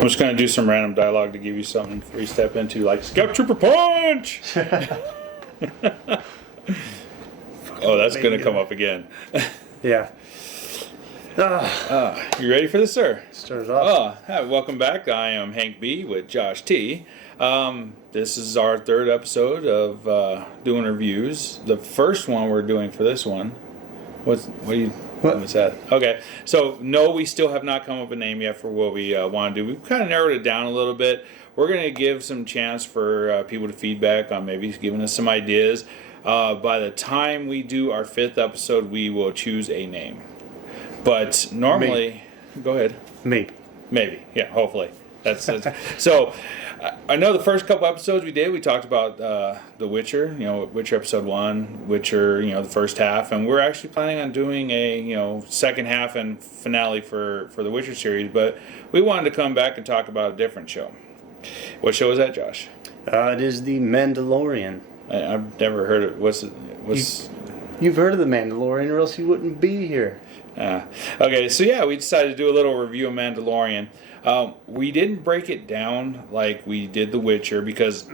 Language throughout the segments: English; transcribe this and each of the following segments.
I'm just going to do some random dialogue to give you something for you to step into, like Scout Trooper Punch! Oh, that's going to come up again. Yeah. You ready for this, sir? Start it off. Hi, welcome back. I am Hank B with Josh T. This is our third episode of doing reviews. The first one we're doing for this one. What's that? Okay, so no, we still have not come up with a name yet for what we want to do. We've kind of narrowed it down a little bit. We're going to give some chance for people to feedback on maybe giving us some ideas. By the time we do our fifth episode, we will choose a name. But normally, Go ahead. Maybe, yeah, hopefully. That's so. I know the first couple episodes we talked about The Witcher, Witcher episode 1, Witcher, the first half, and we're actually planning on doing a, second half and finale for the Witcher series, but we wanted to come back and talk about a different show. What show is that, Josh? It is The Mandalorian. I've never heard of it. You've heard of The Mandalorian, or else you wouldn't be here. Okay, so yeah, we decided to do a little review of Mandalorian. We didn't break it down like we did The Witcher because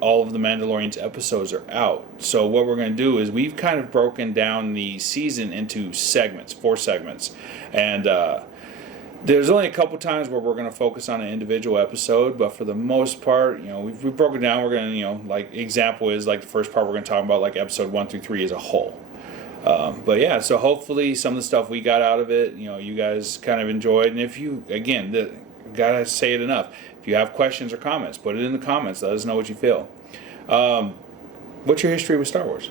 all of the Mandalorian's episodes are out. So what we're going to do is we've kind of broken down the season into segments, 4 segments. And there's only a couple times where we're going to focus on an individual episode, but for the most part, we've broken down. We're going to, like example is like the first part we're going to talk about like episode 1 through 3 as a whole. But yeah, so hopefully some of the stuff we got out of it, you guys kind of enjoyed. And if you, again, gotta say it enough. If you have questions or comments, put it in the comments. Let us know what you feel. What's your history with Star Wars?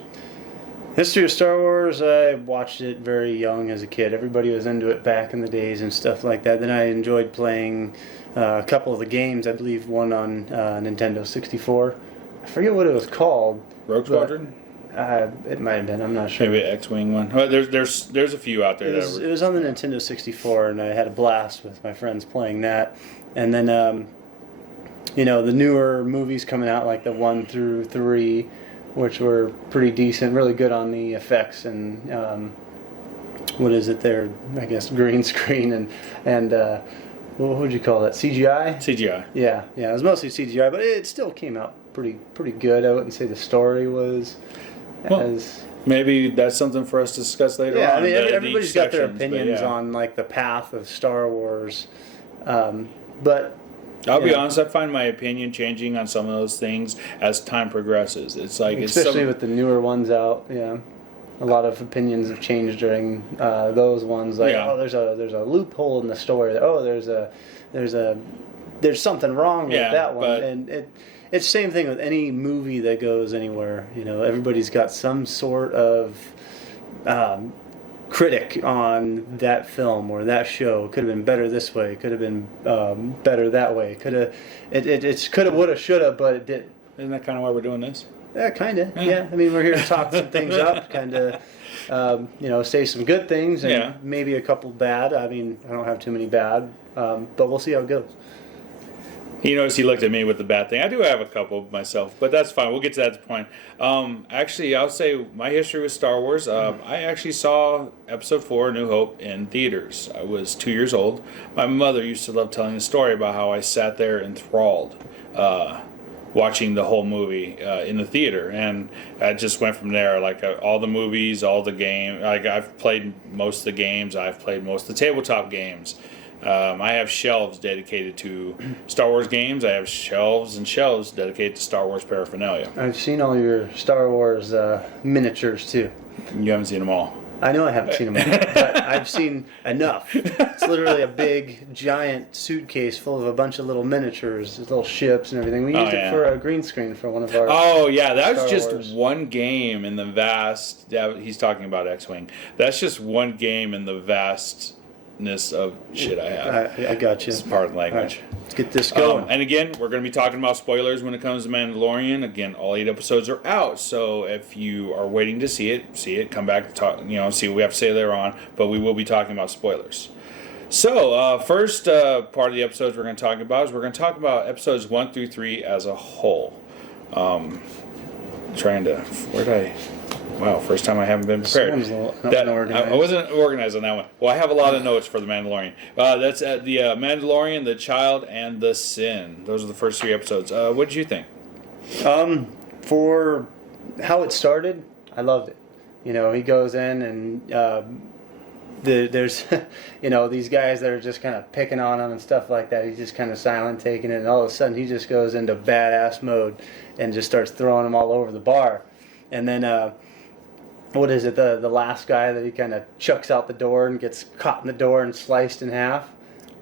History of Star Wars, I watched it very young as a kid. Everybody was into it back in the days and stuff like that. Then I enjoyed playing a couple of the games. I believe one on Nintendo 64. I forget what it was called. Rogue Squadron? It might have been. I'm not sure. Maybe an X-Wing one. Well, there's a few out there. It was on the Nintendo 64, and I had a blast with my friends playing that. And then, the newer movies coming out, like the 1 through 3, which were pretty decent, really good on the effects and what is it there? I guess green screen and what would you call that? CGI? CGI. Yeah. It was mostly CGI, but it still came out pretty good. I wouldn't say the story was. Maybe that's something for us to discuss later on. Yeah, I mean, everybody's got their opinions on like the path of Star Wars, but I'll be honest, I find my opinion changing on some of those things as time progresses. It's like especially with the newer ones out, yeah. A lot of opinions have changed during those ones. Like, there's a loophole in the story. Oh, there's something wrong with that one, and it's the same thing with any movie that goes anywhere. Everybody's got some sort of critic on that film or that show. It could have been better this way. It could have been better that way. It could have, would have, should have, but it didn't. Isn't that kind of why we're doing this? Yeah, kind of. Yeah. I mean, we're here to talk some things up, kind of, say some good things and maybe a couple bad. I mean, I don't have too many bad, but we'll see how it goes. You notice he looked at me with the bad thing. I do have a couple myself, but that's fine. We'll get to that point. Actually, I'll say my history with Star Wars. I actually saw Episode 4, New Hope, in theaters. I was 2 years old. My mother used to love telling the story about how I sat there enthralled watching the whole movie in the theater. And I just went from there. Like all the movies, all the games. Like I've played most of the games. I've played most of the tabletop games. I have shelves dedicated to Star Wars games. I have shelves and shelves dedicated to Star Wars paraphernalia. I've seen all your Star Wars miniatures too. You haven't seen them all. I know I haven't seen them all, but I've seen enough. It's literally a big, giant suitcase full of a bunch of little miniatures, little ships and everything. We used it for a green screen for one of our that was just Wars. one game in the vast... Yeah, he's talking about X-Wing. That's just one game in the vastness of shit I have. I got you. It's part of the language. Right, let's get this going. And again, we're going to be talking about spoilers when it comes to Mandalorian. Again, all 8 episodes are out, so if you are waiting to see it, come back to talk. See what we have to say later on. But we will be talking about spoilers. So, first part of the episodes we're going to talk about is we're going to talk about episodes 1 through 3 as a whole. Wow, first time I haven't been prepared. Someone's a little That, unorganized. I wasn't organized on that one. Well, I have a lot of notes for The Mandalorian. That's the Mandalorian, The Child, and The Sin. Those are the first 3 episodes. What did you think? For how it started, I loved it. You know, he goes in and there's, you know, these guys that are just kind of picking on him and stuff like that. He's just kind of silent taking it, and all of a sudden he just goes into badass mode and just starts throwing them all over the bar. And then, what is it, the last guy that he kind of chucks out the door and gets caught in the door and sliced in half?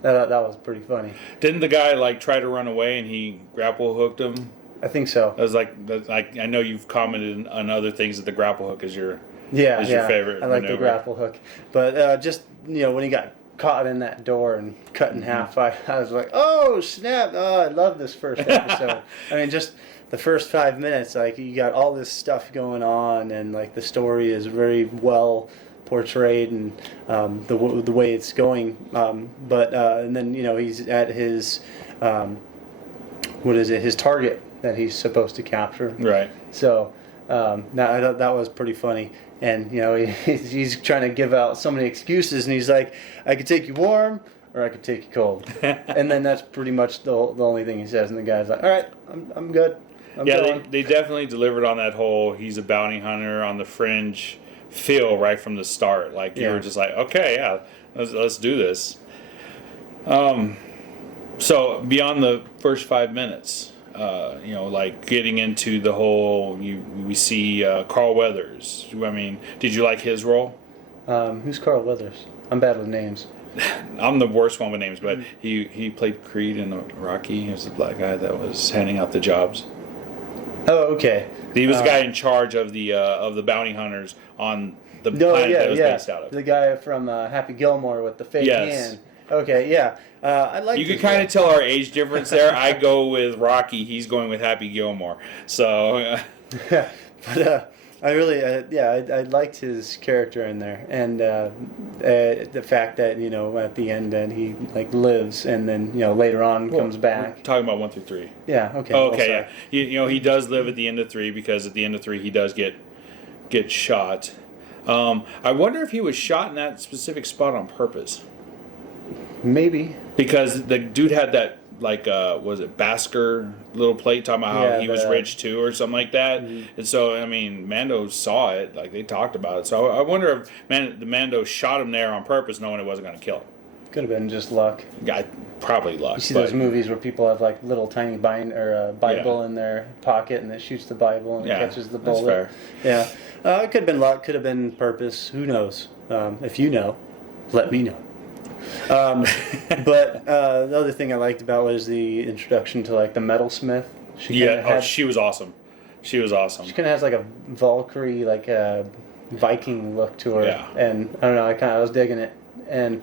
That was pretty funny. Didn't the guy like try to run away and he grapple hooked him? I think so. That's like I know you've commented on other things that the grapple hook is your your favorite. I like maneuver. the grapple hook, but just, you know, when he got caught in that door and cut in half, I was like, oh snap! Oh, I love this first episode. I mean, just the first 5 minutes, like you got all this stuff going on, and like the story is very well portrayed, and the way it's going. And then, you know, he's at his his target that he's supposed to capture. Right. So I thought that was pretty funny. And, you know, he's trying to give out so many excuses, and he's like, I could take you warm, or I could take you cold. And then that's pretty much the only thing he says. And the guy's like, all right, I'm good. They definitely delivered on that whole he's a bounty hunter on the fringe feel right from the start. Like, you were just like, okay, yeah, let's do this. So beyond the first 5 minutes, you know, like getting into the whole, we see Carl Weathers. I mean, did you like his role? Who's Carl Weathers? I'm bad with names. I'm the worst one with names, but he played Creed in Rocky. He was the black guy that was handing out the jobs. Oh, okay. He was the guy in charge of the bounty hunters on the planet that it was based out of. The guy from Happy Gilmore with the fake hand. Okay, yeah. I like. You can kind of tell our age difference there. I go with Rocky. He's going with Happy Gilmore. So. But I really, I liked his character in there, and the fact that, you know, at the end that he like lives, and then, you know, later on comes back. We're talking about 1 through 3. Yeah. Okay. Okay. Yeah. You know, he does live at the end of 3 because at the end of 3 he does get shot. I wonder if he was shot in that specific spot on purpose. Maybe. Because the dude had that, like, was it Basker little plate talking about how he was rich too or something like that. Mm-hmm. And so, I mean, Mando saw it, like they talked about it. So I wonder if the Mando shot him there on purpose knowing it wasn't going to kill him. Could have been just luck. Probably luck. You see those movies where people have like little tiny Bible in their pocket, and it shoots the Bible and it catches the bullet. That's fair. Yeah. It could have been luck, could have been purpose. Who knows? If you know, let me know. But the other thing I liked about was the introduction to like the metalsmith. She was awesome. She was awesome. She kind of has like a Valkyrie, like a Viking look to her. Yeah. And I don't know, I was digging it. And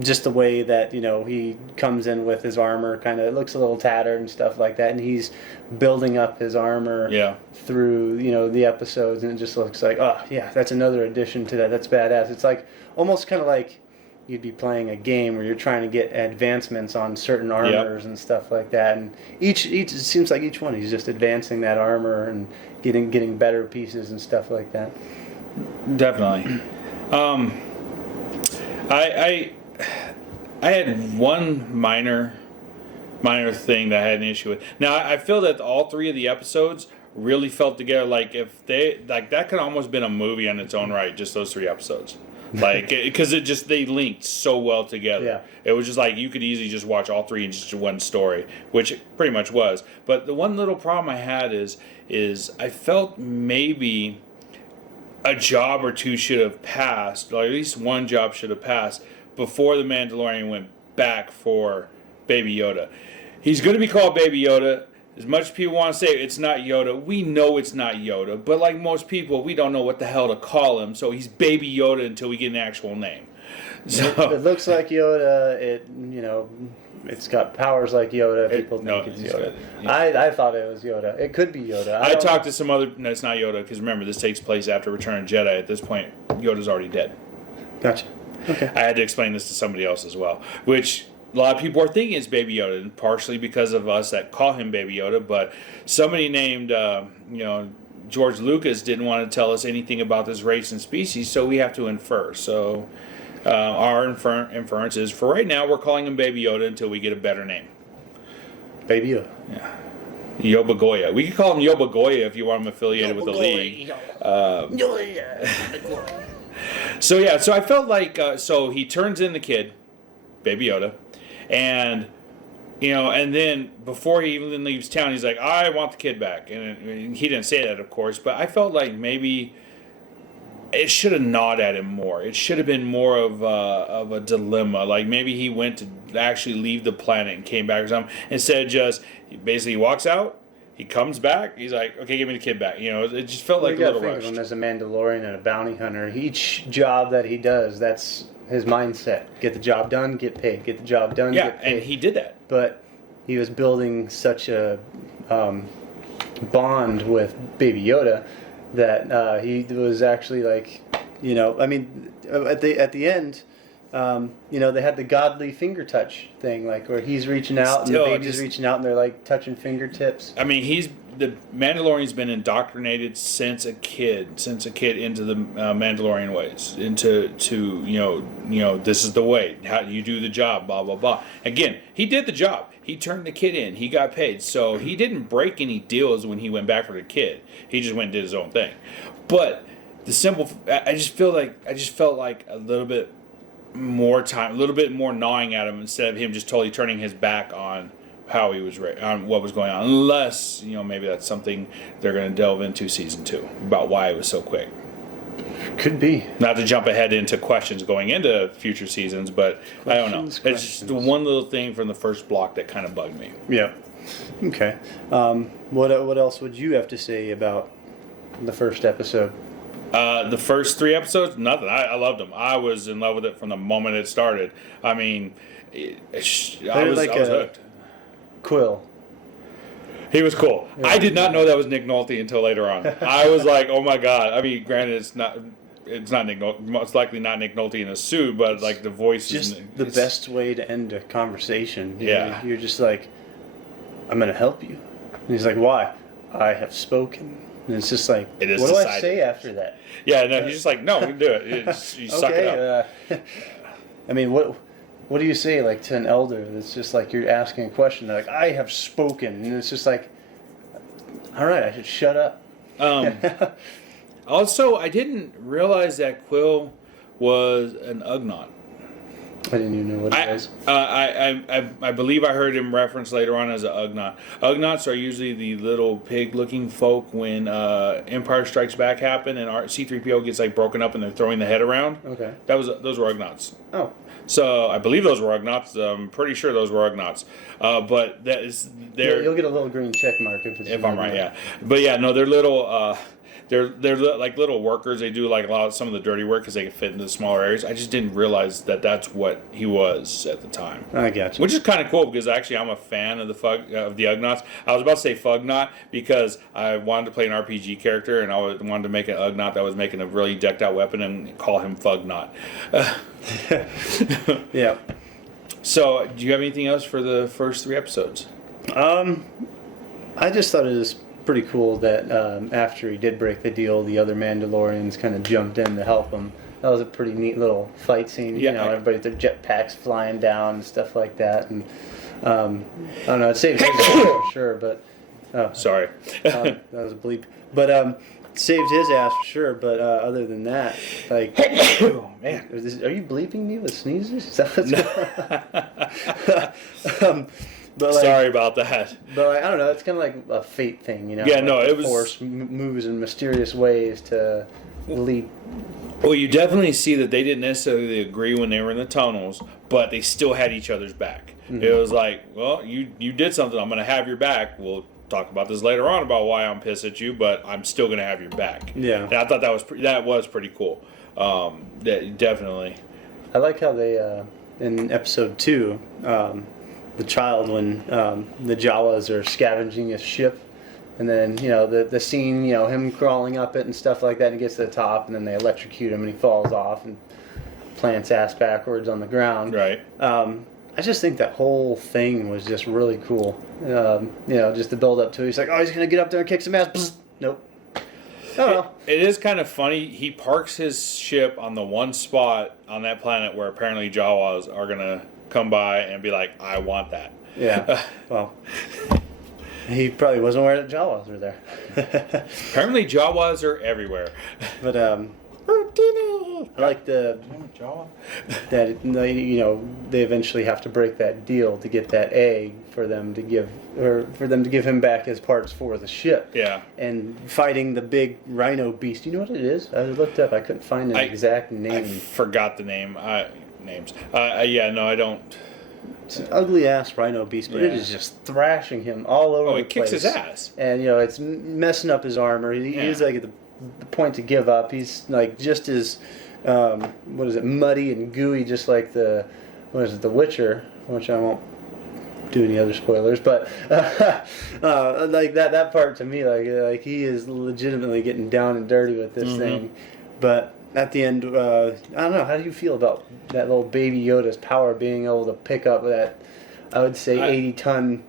just the way that, you know, he comes in with his armor, kind of, it looks a little tattered and stuff like that, and he's building up his armor through, you know, the episodes, and it just looks like, oh yeah, that's another addition to that. That's badass. It's like almost kind of like you'd be playing a game where you're trying to get advancements on certain armors and stuff like that, and each it seems like each one he's just advancing that armor and getting better pieces and stuff like that. Definitely. I had one minor thing that I had an issue with. Now I feel that all 3 of the episodes really felt together. Like if they that could almost been a movie on its own right. Just those 3 episodes. Like, because they linked so well together. Yeah. It was just like you could easily just watch all 3 in just one story, which it pretty much was. But the one little problem I had is I felt maybe a job or 2 should have passed, or at least one job should have passed before the Mandalorian went back for Baby Yoda. He's going to be called Baby Yoda. As much as people want to say it's not Yoda, we know it's not Yoda. But like most people, we don't know what the hell to call him. So he's Baby Yoda until we get an actual name. So it looks like Yoda. It's got powers like Yoda. People think it's Yoda. I thought it was Yoda. It could be Yoda. I talked to some other. No, it's not Yoda because remember this takes place after Return of Jedi. At this point, Yoda's already dead. Gotcha. Okay. I had to explain this to somebody else as well, which a lot of people are thinking it's Baby Yoda, and partially because of us that call him Baby Yoda. But somebody named, George Lucas didn't want to tell us anything about this race and species, so we have to infer. So our inference is, for right now, we're calling him Baby Yoda until we get a better name. Baby Yoda. Yeah. Yoba-Goya. We could call him Yoba-Goya if you want him affiliated with the league. So yeah, so I felt like, so he turns in the kid, Baby Yoda, and, and then before he even leaves town, he's like, I want the kid back. And he didn't say that, of course, but I felt like maybe it should have gnawed at him more. It should have been more of a dilemma. Like maybe he went to actually leave the planet and came back or something, instead of just, basically he walks out, he comes back, he's like, okay, give me the kid back. It just felt like a little rushed. Him as a Mandalorian and a bounty hunter, each job that he does, that's his mindset. Get the job done, get paid. Get the job done, get paid. And he did that. But he was building such a bond with Baby Yoda that he was actually like, I mean, at the end, they had the godly finger touch thing, like where he's reaching out and the baby's reaching out and they're like touching fingertips. I mean, the Mandalorian's been indoctrinated since a kid into the Mandalorian ways, into this is the way, how you do the job, blah blah blah. Again, he did the job. He turned the kid in. He got paid. So he didn't break any deals when he went back for the kid. He just went and did his own thing. But I just felt like a little bit more time, a little bit more gnawing at him instead of him just totally turning his back on how he was on what was going on. Unless maybe that's something they're going to delve into season 2 about why it was so quick. Could be. Not to jump ahead into questions going into future seasons, but I don't know. It's just the one little thing from the first block that kind of bugged me. Yeah. Okay. What else would you have to say about the first episode? The first 3 episodes, nothing. I loved them. I was in love with it from the moment it started. I mean, I was hooked. Quill. He was cool. Yeah. I did not know that was Nick Nolte until later on. I was like, oh my god. I mean, granted, it's not Nick Nolte, most likely not Nick Nolte in a suit, but like the voice just the best way to end a conversation. You're just like, I'm going to help you. And he's like, why? I have spoken. And it's just like, what do I say after that? Yeah, no, he's just like, no, we can do it. You suck it up. I mean, what do you say like to an elder that's just like you're asking a question? They're like, I have spoken. And it's just like, all right, I should shut up. Also, I didn't realize that Quill was an Ugnaught. I didn't even know what it was. I believe I heard him referenced later on as an Ugnaught. Ugnaughts are usually the little pig-looking folk when Empire Strikes Back happened and C-3PO gets like broken up and they're throwing the head around. Okay. Those were Ugnaughts. Oh. So I believe those were Ugnaughts. I'm pretty sure those were Ugnaughts. But that is you'll get a little green check mark if I'm right. Yeah. But yeah, no, they're little. They're like little workers. They do like some of the dirty work because they can fit into the smaller areas. I just didn't realize that that's what he was at the time. I got you. Which is kind of cool because actually I'm a fan of the Ugnaughts. I was about to say Fugnaught because I wanted to play an RPG character and I wanted to make an Ugnaught that was making a really decked out weapon and call him Fugnaught. Yeah. So, do you have anything else for the first 3 episodes? I just thought it was pretty cool that after he did break the deal, the other Mandalorians kind of jumped in to help him. That was a pretty neat little fight scene. Yeah, everybody with their jetpacks flying down and stuff like that. And I don't know, it saved his ass for sure, but sorry, that was a bleep. But saved his ass for sure. But other than that, like, oh man, are you bleeping me with sneezes? Is that what's But sorry about that. But I don't know. It's kind of like a fate thing, Yeah, like no, it was. Force moves in mysterious ways to lead. Well, you definitely see that they didn't necessarily agree when they were in the tunnels, but they still had each other's back. Mm-hmm. It was like, well, you did something. I'm going to have your back. We'll talk about this later on about why I'm pissed at you, but I'm still going to have your back. Yeah, and I thought that was pretty cool. Definitely. I like how they in episode 2. The child when the Jawas are scavenging his ship, and then the scene, him crawling up it and stuff like that, and he gets to the top, and then they electrocute him and he falls off and plants ass backwards on the ground. Right. I just think that whole thing was just really cool. Just the build up to it. He's like, oh, he's gonna get up there and kick some ass. Psst. Nope. Oh. It is kind of funny. He parks his ship on the one spot on that planet where apparently Jawas are going to come by and be like, I want that. Yeah. Well, he probably wasn't aware that Jawas were there. Apparently Jawas are everywhere. But I like that they eventually have to break that deal to get that egg for them to give him back his parts for the ship. Yeah. And fighting the big rhino beast. You know what it is? I looked up. I couldn't find an exact name. I forgot the names. Yeah, no, I don't. It's an ugly ass rhino beast, but it is just thrashing him all over the place. Oh, it kicks his ass. And it's messing up his armor. He's like at the point to give up. He's like just as muddy and gooey, just like the Witcher, which I won't do any other spoilers, but like that part to me, like he is legitimately getting down and dirty with this thing. But at the end, I don't know. How do you feel about that little baby Yoda's power being able to pick up that, I would say, 80-ton,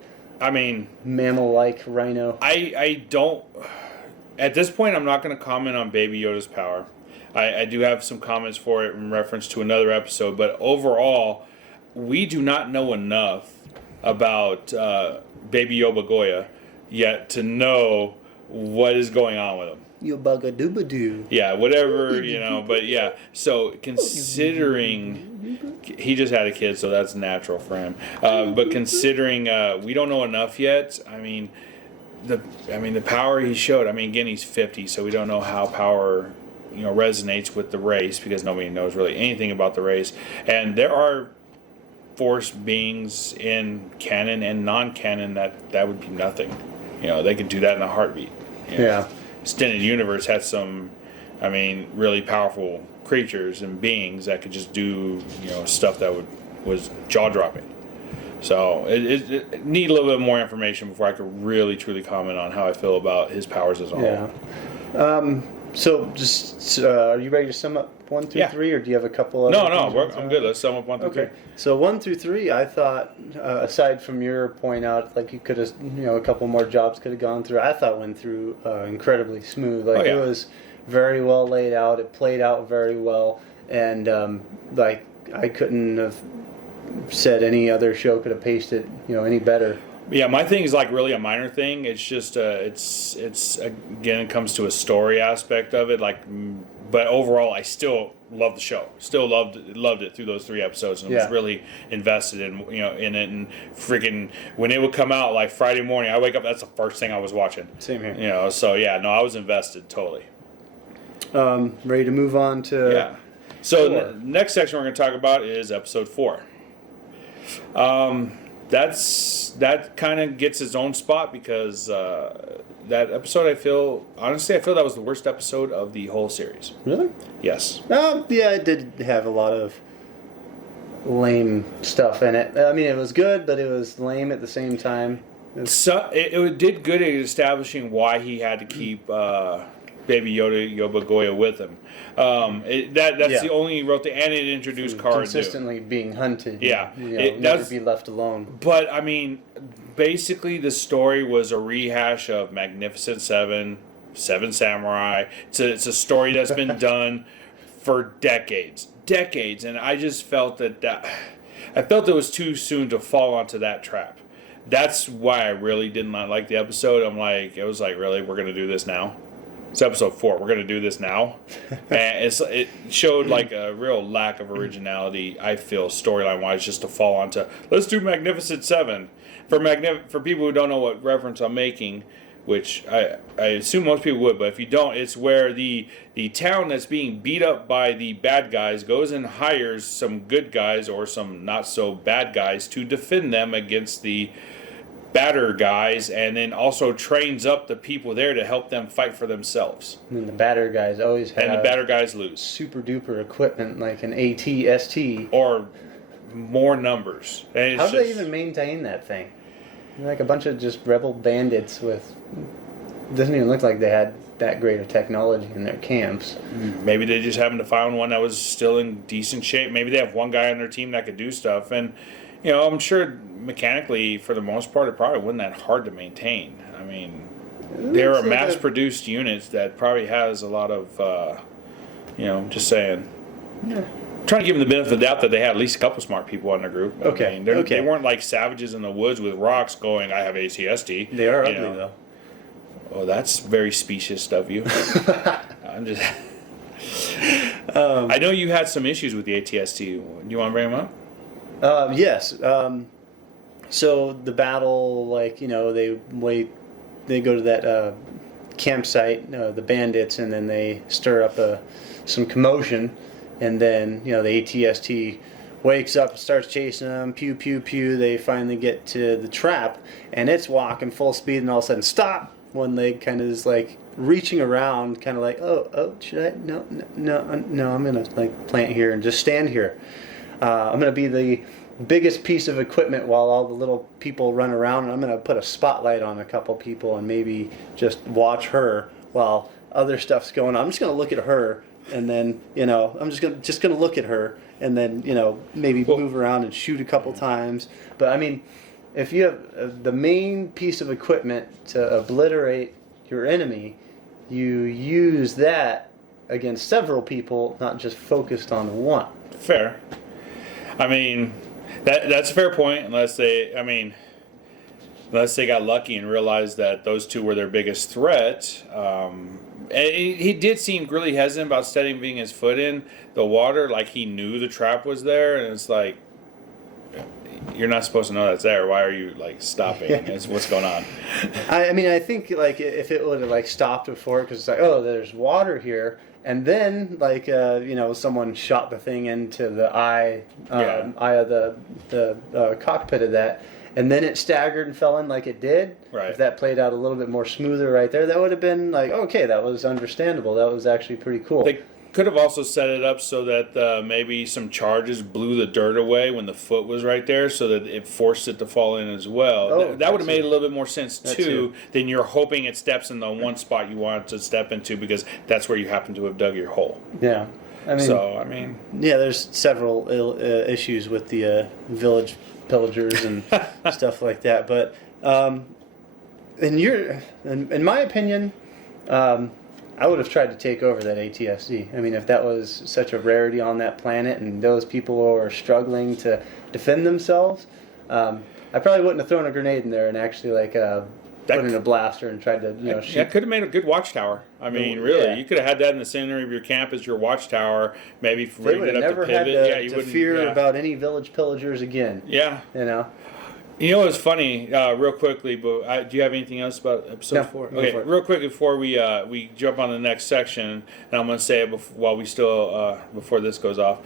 mammal-like rhino? I don't. At this point, I'm not going to comment on Baby Yoda's power. I do have some comments for it in reference to another episode, but overall, we do not know enough about Baby Yoba Goya yet to know what is going on with him. Yo-bugga-dooba-doo. Yeah, whatever, but yeah. So considering he just had a kid, so that's natural for him. But considering we don't know enough yet, the power he showed. Again, he's 50, so we don't know how power resonates with the race because nobody knows really anything about the race. And there are Force beings in canon and non-canon that would be nothing. They could do that in a heartbeat. Yeah. Extended Universe had some, really powerful creatures and beings that could just do, stuff that was jaw-dropping. So it need a little bit more information before I could really, truly comment on how I feel about his powers as a whole. Yeah. So just, are you ready to sum up 1 through 3, or do you have a couple of? No, I'm good. Let's sum up 1 through 3. So 1 through 3, I thought, aside from your point out, like you could have, a couple more jobs could have gone through. I thought went through incredibly smooth. Like it was very well laid out. It played out very well, and like I couldn't have said any other show could have paced it, any better. Yeah, my thing is like really a minor thing. It's just it's again, it comes to a story aspect of it. But overall, I still love the show. Still loved it through those 3 episodes, and was really invested in in it. And freaking when it would come out like Friday morning, I wake up. That's the first thing I was watching. Same here. So yeah, no, I was invested totally. Ready to move on to So the next section we're going to talk about is episode 4. That kind of gets its own spot because that episode, I feel that was the worst episode of the whole series. Really? Yes. Yeah, it did have a lot of lame stuff in it. It was good, but it was lame at the same time. It did good at establishing why he had to keep Baby Yoba Goya with him. That's the only he wrote the, and it introduced Cara Dune. Consistently being hunted. Yeah. Never be left alone. But, basically the story was a rehash of Magnificent Seven, Seven Samurai. It's a story that's been done for decades. And I just felt I felt it was too soon to fall onto that trap. That's why I really did not like the episode. It was like, really, we're going to do this now? It's episode 4. We're going to do this now? And it showed like a real lack of originality, I feel, storyline-wise, just to fall onto, let's do Magnificent Seven. For people who don't know what reference I'm making, which I assume most people would, but if you don't, it's where the town that's being beat up by the bad guys goes and hires some good guys or some not-so-bad guys to defend them against the badder guys, and then also trains up the people there to help them fight for themselves. And the badder guys always have... And the badder guys lose. Super duper equipment like an AT, ST. Or more numbers. How do they even maintain that thing? Like a bunch of just rebel bandits with... Doesn't even look like they had that great of technology in their camps. Maybe they just happened to find one that was still in decent shape. Maybe they have one guy on their team that could do stuff. And, I'm sure mechanically, for the most part, it probably wasn't that hard to maintain. They were mass-produced units that probably has a lot of, just saying. Yeah. Trying to give them the benefit of the doubt that they had at least a couple smart people in their group. Okay. They weren't like savages in the woods with rocks going, I have ATST. They are ugly, though. Oh, that's very specious of you. I'm just... I know you had some issues with the ATST. Do you want to bring them up? Yes. So the battle, they go to that campsite, the bandits, and then they stir up some commotion, and then the ATST wakes up and starts chasing them. Pew pew pew. They finally get to the trap, and it's walking full speed, and all of a sudden stop. One leg kind of is like reaching around, kind of like, oh, should I? No, I'm gonna like plant here and just stand here. I'm gonna be the biggest piece of equipment while all the little people run around, and I'm gonna put a spotlight on a couple people and maybe just watch her while other stuff's going on. I'm just gonna look at her, and then I'm just gonna look at her, and then maybe move around and shoot a couple times. But I mean, if you have the main piece of equipment to obliterate your enemy, you use that against several people, not just focused on one. Fair. I mean, that's a fair point, unless they got lucky and realized that those two were their biggest threat. And he did seem really hesitant about steadying his foot in the water, like he knew the trap was there, and it's like, you're not supposed to know that's there. Why are you like stopping? What's going on? I mean, I think like if it would have like stopped before, because it's like, oh, there's water here, and then like someone shot the thing into the eye of the cockpit of that, and then it staggered and fell in like it did. Right. If that played out a little bit more smoother right there, that would have been like, okay, that was understandable. That was actually pretty cool. They could have also set it up so that maybe some charges blew the dirt away when the foot was right there, so that it forced it to fall in as well. Oh, that would have made a little bit more sense too than you're hoping it steps in the one spot you want it to step into, because that's where you happen to have dug your hole. Yeah. Yeah, there's several issues with the village pillagers and stuff like that. But in my opinion, I would have tried to take over that ATSD. I mean, if that was such a rarity on that planet and those people are struggling to defend themselves, I probably wouldn't have thrown a grenade in there and actually put in a blaster and tried to shoot. That could have made a good watchtower. I mean, really, you could have had that in the center of your camp as your watchtower. Maybe they would have never had to fear about any village pillagers again. Yeah, You know what's funny, real quickly, but do you have anything else about episode 4? Okay, real quick before we jump on the next section, and I'm going to say it before this goes off.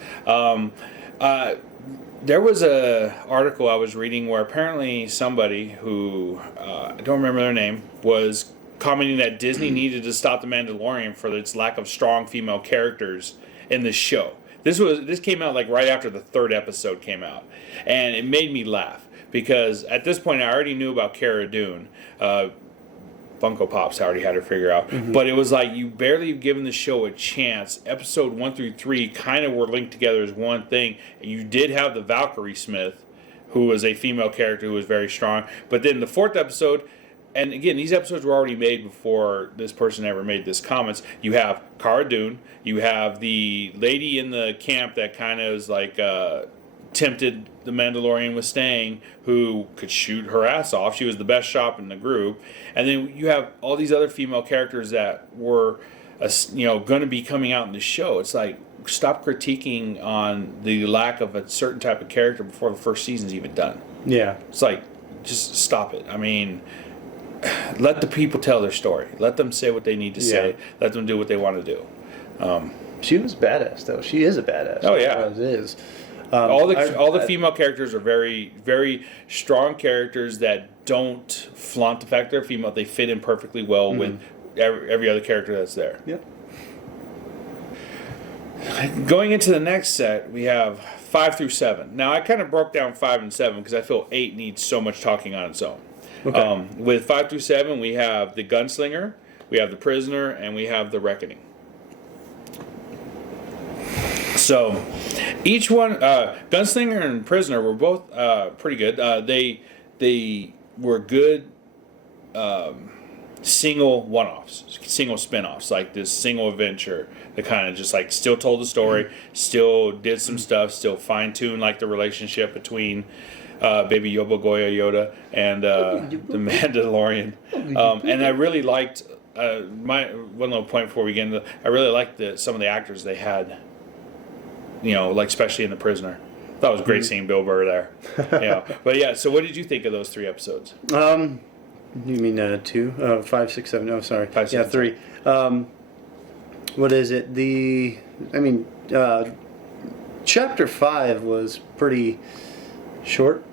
There was a article I was reading where apparently somebody who, I don't remember their name, was commenting that Disney needed to stop The Mandalorian for its lack of strong female characters in the show. This came out like right after the 3rd episode came out, and it made me laugh. Because at this point, I already knew about Cara Dune. Funko Pops already had her figure out. Mm-hmm. But it was like you barely given the show a chance. Episode 1 through 3 kind of were linked together as one thing. And you did have the Valkyrie Smith, who was a female character who was very strong. But then the 4th episode, and again, these episodes were already made before this person ever made this comments. You have Cara Dune. You have the lady in the camp that kind of is like... tempted the Mandalorian with staying, who could shoot her ass off. She was the best shot in the group. And then you have all these other female characters that were, going to be coming out in the show. It's like, stop critiquing on the lack of a certain type of character before the first season's even done. Yeah. It's like, just stop it. I mean, let the people tell their story. Let them say what they need to say. Let them do what they want to do. She was badass, though. She is a badass. Oh, yeah. It is. All the female characters are very, very strong characters that don't flaunt the fact they're female. They fit in perfectly well with every other character that's there. Yep. Going into the next set, we have 5 through 7. Now, I kind of broke down 5 and 7 because I feel 8 needs so much talking on its own. Okay. With 5 through 7, we have the Gunslinger, we have the Prisoner, and we have the Reckoning. So, each one, Gunslinger and Prisoner were both pretty good. They were good single one-offs, single spin-offs, like this single adventure that kind of just like still told the story, still did some stuff, still fine-tuned like the relationship between Baby Yoda and the Mandalorian. And I really liked my one little point before we get into. I really liked some of the actors they had. Like especially in The Prisoner. That was great seeing Bill Burr there. But yeah. So what did you think of those 3 episodes? You mean 2, 5, 6, 7? No, sorry. 5, 6, 3. What is it? Chapter 5 was pretty short.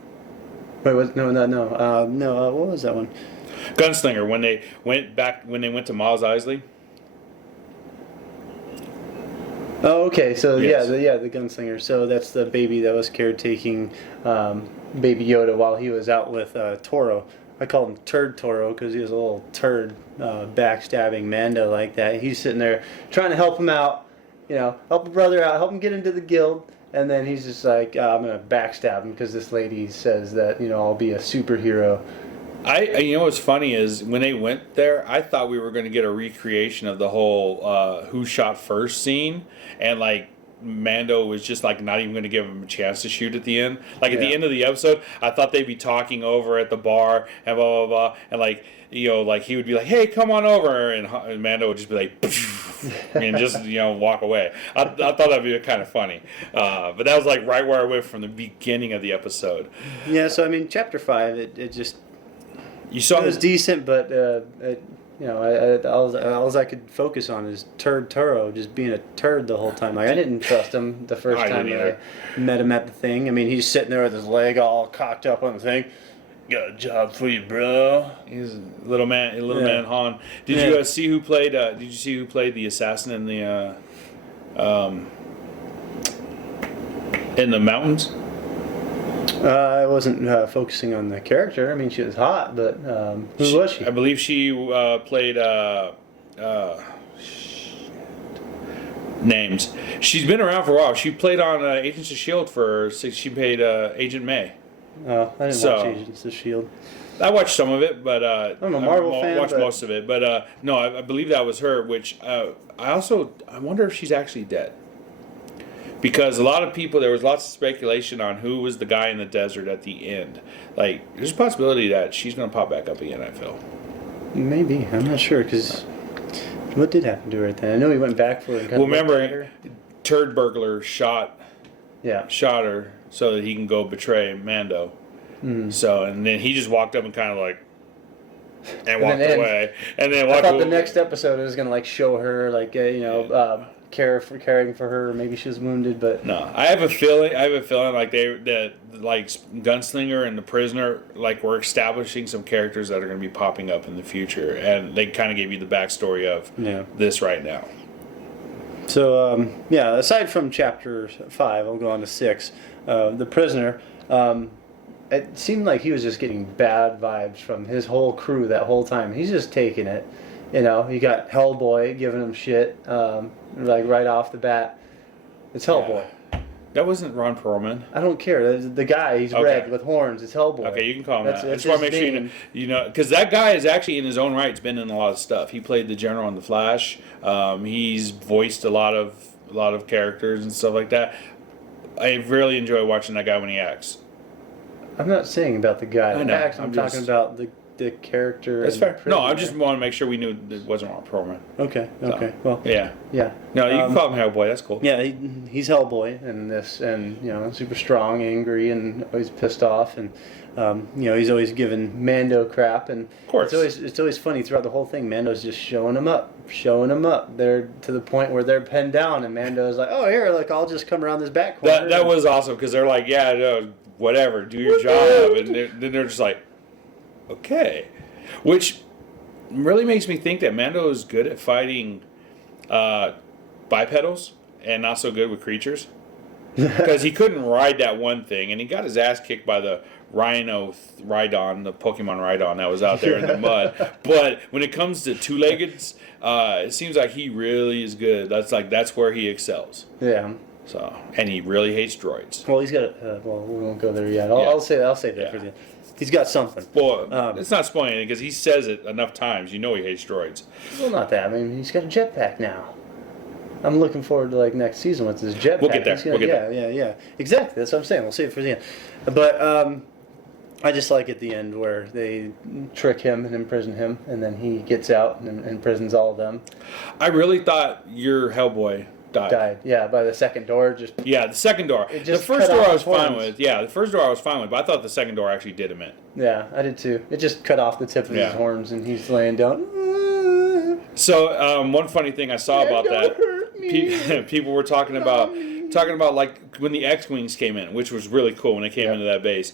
Wait, what was that one? Gunslinger, when they went to Mos Eisley. Oh, okay. So Yes. the gunslinger. So that's the baby that was caretaking Baby Yoda while he was out with Toro. I call him Turd Toro because he was a little turd backstabbing Mando like that. He's sitting there trying to help him out, help a brother out, help him get into the guild. And then he's just like, I'm going to backstab him because this lady says that, I'll be a superhero. What's funny is when they went there, I thought we were going to get a recreation of the whole who shot first scene. And like Mando was just like not even going to give him a chance to shoot at the end. Like at the end of the episode, I thought they'd be talking over at the bar and blah, blah, blah. And like, like he would be like, hey, come on over. And Mando would just be like, and just, walk away. I thought that'd be kind of funny. But that was like right where I went from the beginning of the episode. Yeah, so Chapter 5, it just... You saw it was decent, but all I could focus on is Turd Toro just being a turd the whole time. Like I didn't trust him the first time I met him at the thing. I mean, he's sitting there with his leg all cocked up on the thing. Got a job for you, bro. He's a little man Han. Did you see who played? Did you see who played the assassin in the mountains? I wasn't focusing on the character. I mean, she was hot, but who was she? I believe she played names. She's been around for a while. She played on Agents of S.H.I.E.L.D. for 6. She played Agent May. Oh, I didn't watch Agents of S.H.I.E.L.D. I watched some of it, but I'm a Marvel fan. I watched most of it, but no, I believe that was her. Which I wonder if she's actually dead. Because there was lots of speculation on who was the guy in the desert at the end. Like, there's a possibility that she's going to pop back up again, I feel. Maybe. I'm not sure, because what did happen to her at the end? I know he went back for it. Well, remember, Turd Burglar shot her so that he can go betray Mando. So, and then he just walked up and kind of like, and walked away. And then I thought the next episode was going to, like, show her, like, caring for her. Maybe she was wounded, but no. I have a feeling like like Gunslinger and the Prisoner like we're establishing some characters that are going to be popping up in the future, and they kind of gave you the backstory of this right now. So aside from Chapter 5, I'll go on to 6. The Prisoner. It seemed like he was just getting bad vibes from his whole crew that whole time. He's just taking it. You got Hellboy giving him shit, like right off the bat. It's Hellboy. Yeah. That wasn't Ron Perlman. I don't care. The guy, he's red with horns. It's Hellboy. Okay, you can call him that. I just want to make sure because that guy is actually in his own right. He's been in a lot of stuff. He played the General in The Flash. He's voiced a lot of characters and stuff like that. I really enjoy watching that guy when he acts. I'm not saying about the guy that acts. I'm talking about the character. That's fair. No, I just want to make sure we knew it wasn't Ron Perlman. Okay. So, well. Yeah. Yeah. No, you can call him Hellboy. That's cool. Yeah, he's Hellboy in this, and super strong, angry, and always pissed off, and he's always giving Mando crap, and of course, it's always funny throughout the whole thing. Mando's just showing him up. They're to the point where they're pinned down, and Mando's like, "Oh, here, look, I'll just come around this back corner." That was awesome because they're like, "Yeah, no, whatever, do your job," and then they're just like, "Okay." Which really makes me think that Mando is good at fighting bipedals and not so good with creatures. Because he couldn't ride that one thing, and he got his ass kicked by the Rhino Rhydon, the Pokemon Rhydon that was out there in the mud. But when it comes to two-leggeds, it seems like he really is good. That's where he excels. Yeah. So, and he really hates droids. Well, he's got. We won't go there yet. I'll say that for the. He's got something. Well, it's not spoiling anything because he says it enough times. You know he hates droids. Well, not that. I mean, he's got a jetpack now. I'm looking forward to like next season with his jetpack. We'll get there. Yeah. Exactly. That's what I'm saying. We'll save it for the end. But I just like at the end where they trick him and imprison him, and then he gets out and imprisons all of them. I really thought your Hellboy died. Yeah, by the second door. The second door. The first door I was fine with. Yeah, the first door I was fine with, but I thought the second door actually did him in. Yeah, I did too. It just cut off the tip of his horns, and he's laying down. So one funny thing I saw about that, people were talking about like when the X-wings came in, which was really cool when they came into that base.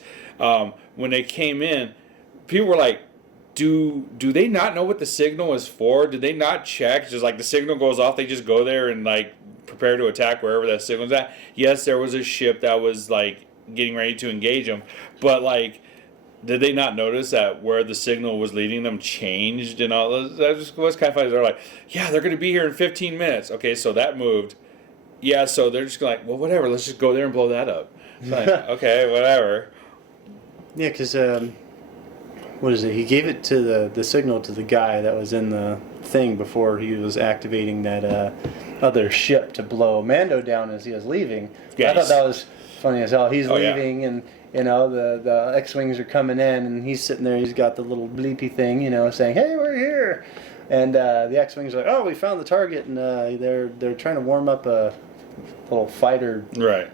When they came in, people were like, Do they not know what the signal is for? Did they not check? Just like the signal goes off, they just go there and like prepare to attack wherever that signal's at. Yes, there was a ship that was like getting ready to engage them, but like, did they not notice that where the signal was leading them changed and all? That just was kind of funny. They're like, yeah, they're going to be here in 15 minutes. Okay, so that moved. Yeah, so they're just like, well, whatever. Let's just go there and blow that up. It's like, okay, whatever. Yeah, because what is it? He gave it to the signal to the guy that was in the thing before he was activating that other ship to blow Mando down as he was leaving. Yes. I thought that was funny as hell. He's leaving and the X-wings are coming in and he's sitting there. He's got the little bleepy thing, saying, "Hey, we're here." And the X-wings are like, "Oh, we found the target," and they're trying to warm up a little fighter droid.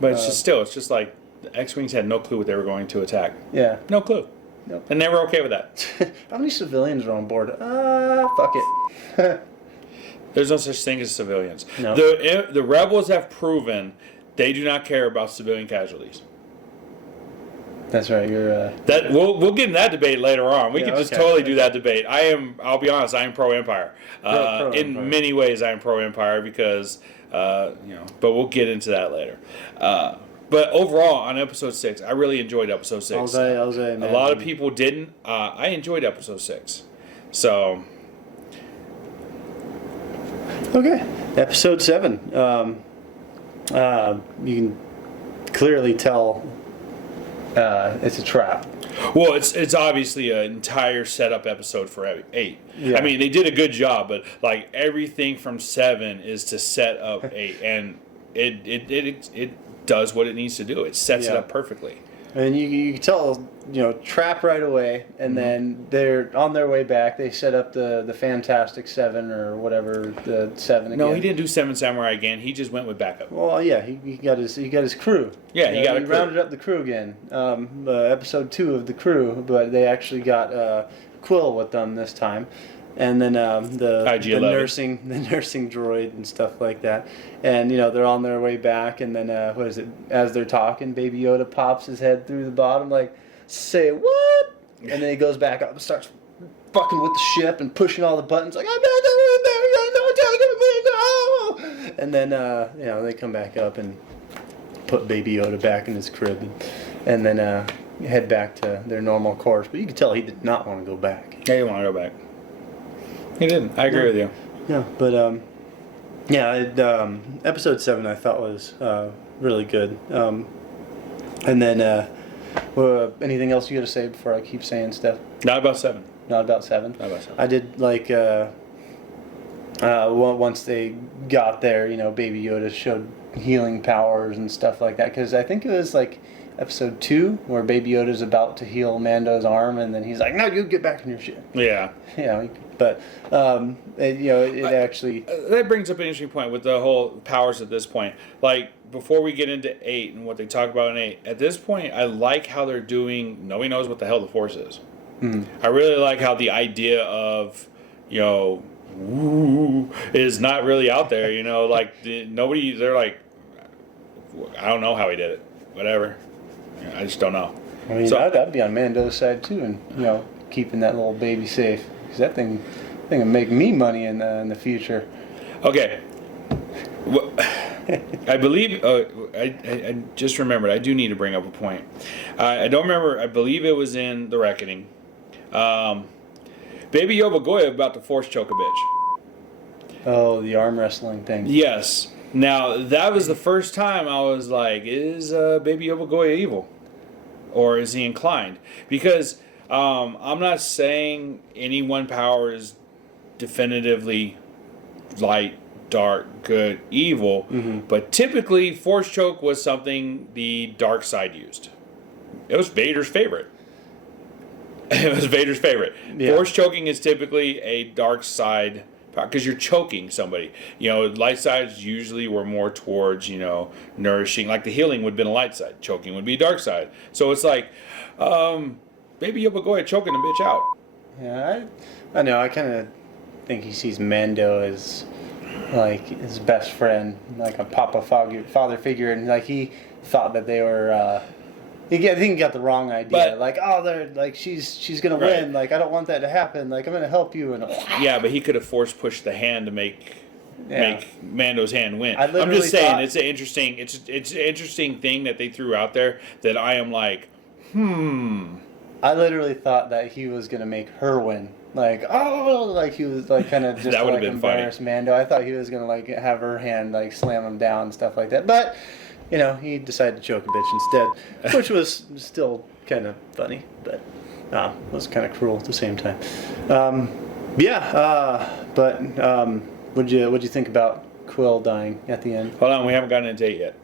But it's just like the X-wings had no clue what they were going to attack. Yeah, no clue. Nope. And they were okay with that. How many civilians are on board? Fuck it. There's no such thing as civilians. No. The rebels have proven they do not care about civilian casualties. That's right. You're that we'll get in that debate later on. We can just totally do that debate. I'll be honest, I am pro Empire. In many ways I am pro Empire because but we'll get into that later. But overall, on episode 6, I really enjoyed episode 6. I was a lot of people didn't. I enjoyed episode 6. So okay, episode 7. You can clearly tell it's a trap. Well, it's obviously an entire setup episode for 8. Yeah. I mean, they did a good job, but like everything from 7 is to set up 8, and it does what it needs to do. It sets it up perfectly. And you can tell, trap right away, and then they're on their way back. They set up the Fantastic 7 or whatever, the 7 again. No, he didn't do 7 Samurai again. He just went with backup. Well, yeah, he got his crew. Yeah, he rounded up the crew again. Episode 2 of the crew, but they actually got Quill with them this time. And then the nursing droid and stuff like that, and they're on their way back, and then as they're talking, Baby Yoda pops his head through the bottom like, "Say what?" And then he goes back up and starts fucking with the ship and pushing all the buttons like, and then they come back up and put Baby Yoda back in his crib, and then head back to their normal course. But you could tell he did not want to go back. Yeah, he didn't want to go back. He didn't. I agree with you. Yeah, but episode 7 I thought was really good. And then anything else you got to say before I keep saying stuff? Not about 7. Not about 7. Not about 7. I did like once they got there, Baby Yoda showed healing powers and stuff like that. Because I think it was like episode 2 where Baby Yoda's about to heal Mando's arm, and then he's like, "No, you get back in your shit." Yeah. But it actually that brings up an interesting point with the whole powers at this point. Like before we get into 8 and what they talk about in 8, at this point, I like how they're doing. Nobody knows what the hell the Force is. I really like how the idea of is not really out there. Like nobody. They're like, I don't know how he did it. Whatever. I just don't know. I mean, I'd be on Mando's side too, and keeping that little baby safe, because that thing will make me money in the future. Okay. Well, I believe I just remembered. I do need to bring up a point. I don't remember. I believe it was in The Reckoning. Baby Yoba Goya about to force choke a bitch. Oh, the arm wrestling thing. Yes. Now, that was the first time I was like, is Baby Yoba Goya evil? or is he inclined? Because I'm not saying any one power is definitively light, dark, good, evil, but typically Force Choke was something the dark side used. It was Vader's favorite. It was Vader's favorite. Yeah. Force choking is typically a dark side power because you're choking somebody. Light sides usually were more towards, nourishing. Like the healing would have been a light side. Choking would be dark side. So it's like, Baby Yoda go ahead choking the bitch out. Yeah, I know. I kind of think he sees Mando as like his best friend, like a father figure, and like he thought that they were. I think he got the wrong idea. But, they're like she's gonna win. Like I don't want that to happen. Like I'm gonna help you. And yeah, but he could have force pushed the hand to make Mando's hand win. I'm just saying it's an interesting thing that they threw out there that I am like, I literally thought that he was gonna make her win. Like he was like kind of just that would have like been embarrass funny. Mando. I thought he was gonna like have her hand like slam him down and stuff like that. But he decided to choke a bitch instead, which was still kind of funny, but it was kind of cruel at the same time. What'd you think about Quill dying at the end? Hold on, we haven't gotten into 8 yet.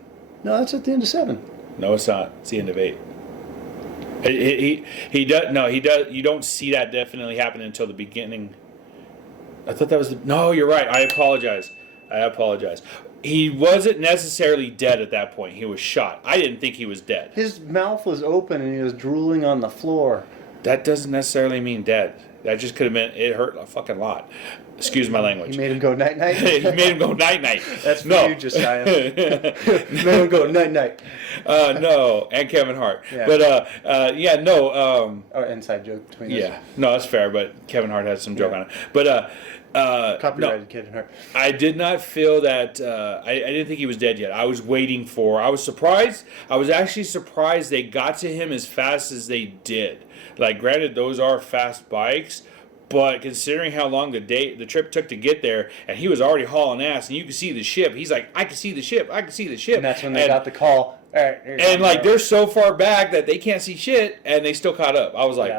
No, that's at the end of 7. No, it's not. It's the end of 8. He does. No, he does. You don't see that definitely happen until the beginning. I thought that was no. You're right. I apologize. He wasn't necessarily dead at that point. He was shot. I didn't think he was dead. His mouth was open and he was drooling on the floor. That doesn't necessarily mean dead. That just could have meant it hurt a fucking lot. Excuse my language. He made him go night-night? He made him go night-night. That's for you, Josiah. He made him go night-night. No, and Kevin Hart. Yeah. But, no. Inside joke between us. Yeah. No, that's fair, but Kevin Hart has some joke on it. But, copyrighted no, Kevin Hart. I did not feel that. I didn't think he was dead yet. I was waiting for. I was surprised. I was actually surprised they got to him as fast as they did. Like, granted, those are fast bikes, but considering how long the trip took to get there, and he was already hauling ass, and you could see the ship. He's like, I can see the ship. I can see the ship. And that's when they got the call. All right, and like they're so far back that they can't see shit, and they still caught up. I was like,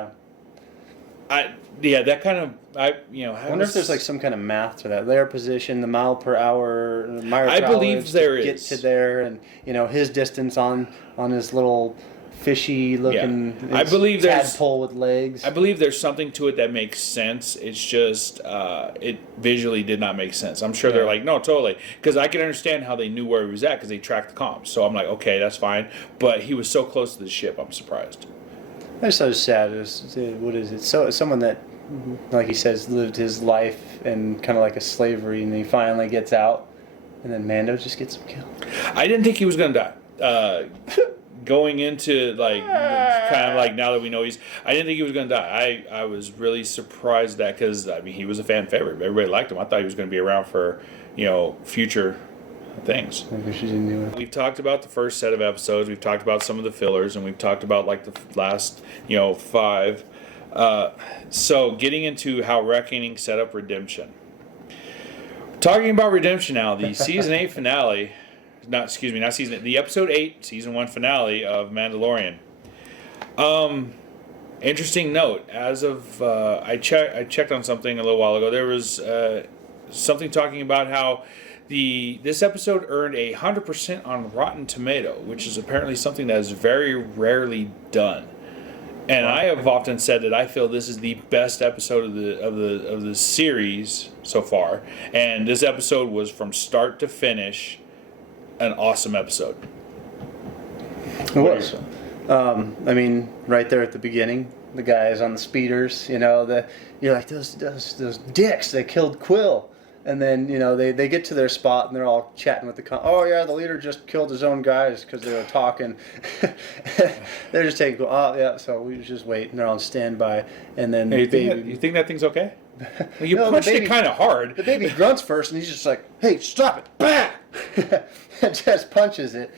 that kind of. I wonder if there's like some kind of math to that. Their position, the mile per hour, I believe there is. Get to there, and his distance on his little fishy looking. I believe there's tadpole with legs. I believe there's something to it that makes sense. It's just it visually did not make sense. I'm sure they're like, no, totally, because I can understand how they knew where he was at because they tracked the comms. So I'm like, okay, that's fine. But he was so close to the ship, I'm surprised. I just thought it was sad. What is it? So someone that, like he says, lived his life in kind of like a slavery, and he finally gets out, and then Mando just gets him killed. I didn't think he was gonna die. Going into like kind of like now that we know I didn't think he was gonna die. I was really surprised that because he was a fan favorite. Everybody liked him. I thought he was gonna be around for future things. We've talked about the first set of episodes. We've talked about some of the fillers, and we've talked about like the last 5. So getting into how Reckoning set up redemption. Talking about redemption now, the season 8 finale. The episode 8, season 1 finale of Mandalorian. Interesting note. As of I checked on something a little while ago. There was something talking about how this episode earned 100% on Rotten Tomato, which is apparently something that is very rarely done. And I have often said that I feel this is the best episode of the series so far. And this episode was from start to finish an awesome episode. It was. Right there at the beginning, the guys on the speeders, you're like, those dicks, they killed Quill. And then, they get to their spot and they're all chatting with the leader just killed his own guys because they were talking. They're just taking, so we just wait. And they're on standby. And then you think that thing's okay? Well, you punched it kind of hard. The baby grunts first and he's just like, hey, stop it. Bam! And just punches it.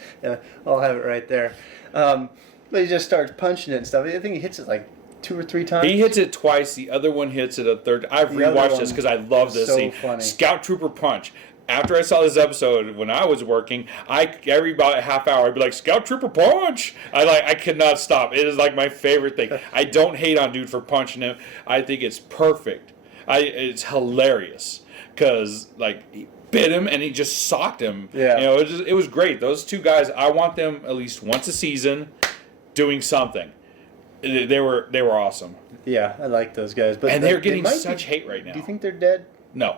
I'll have it right there. But he just starts punching it and stuff. I think he hits it like 2 or 3 times. He hits it twice. The other one hits it a third. I've rewatched this because I love this scene. Funny. Scout Trooper punch. after I saw this episode, when I was working, every about half hour I'd be like, Scout Trooper punch. I could not stop. It is like my favorite thing. I don't hate on dude for punching him. I think it's perfect. It's hilarious because like he bit him and he just socked him. Yeah. You know, it was great. Those two guys, I want them at least once a season doing something. They were awesome. Yeah, I like those guys. But and they're getting such hate right now. Do you think they're dead? No.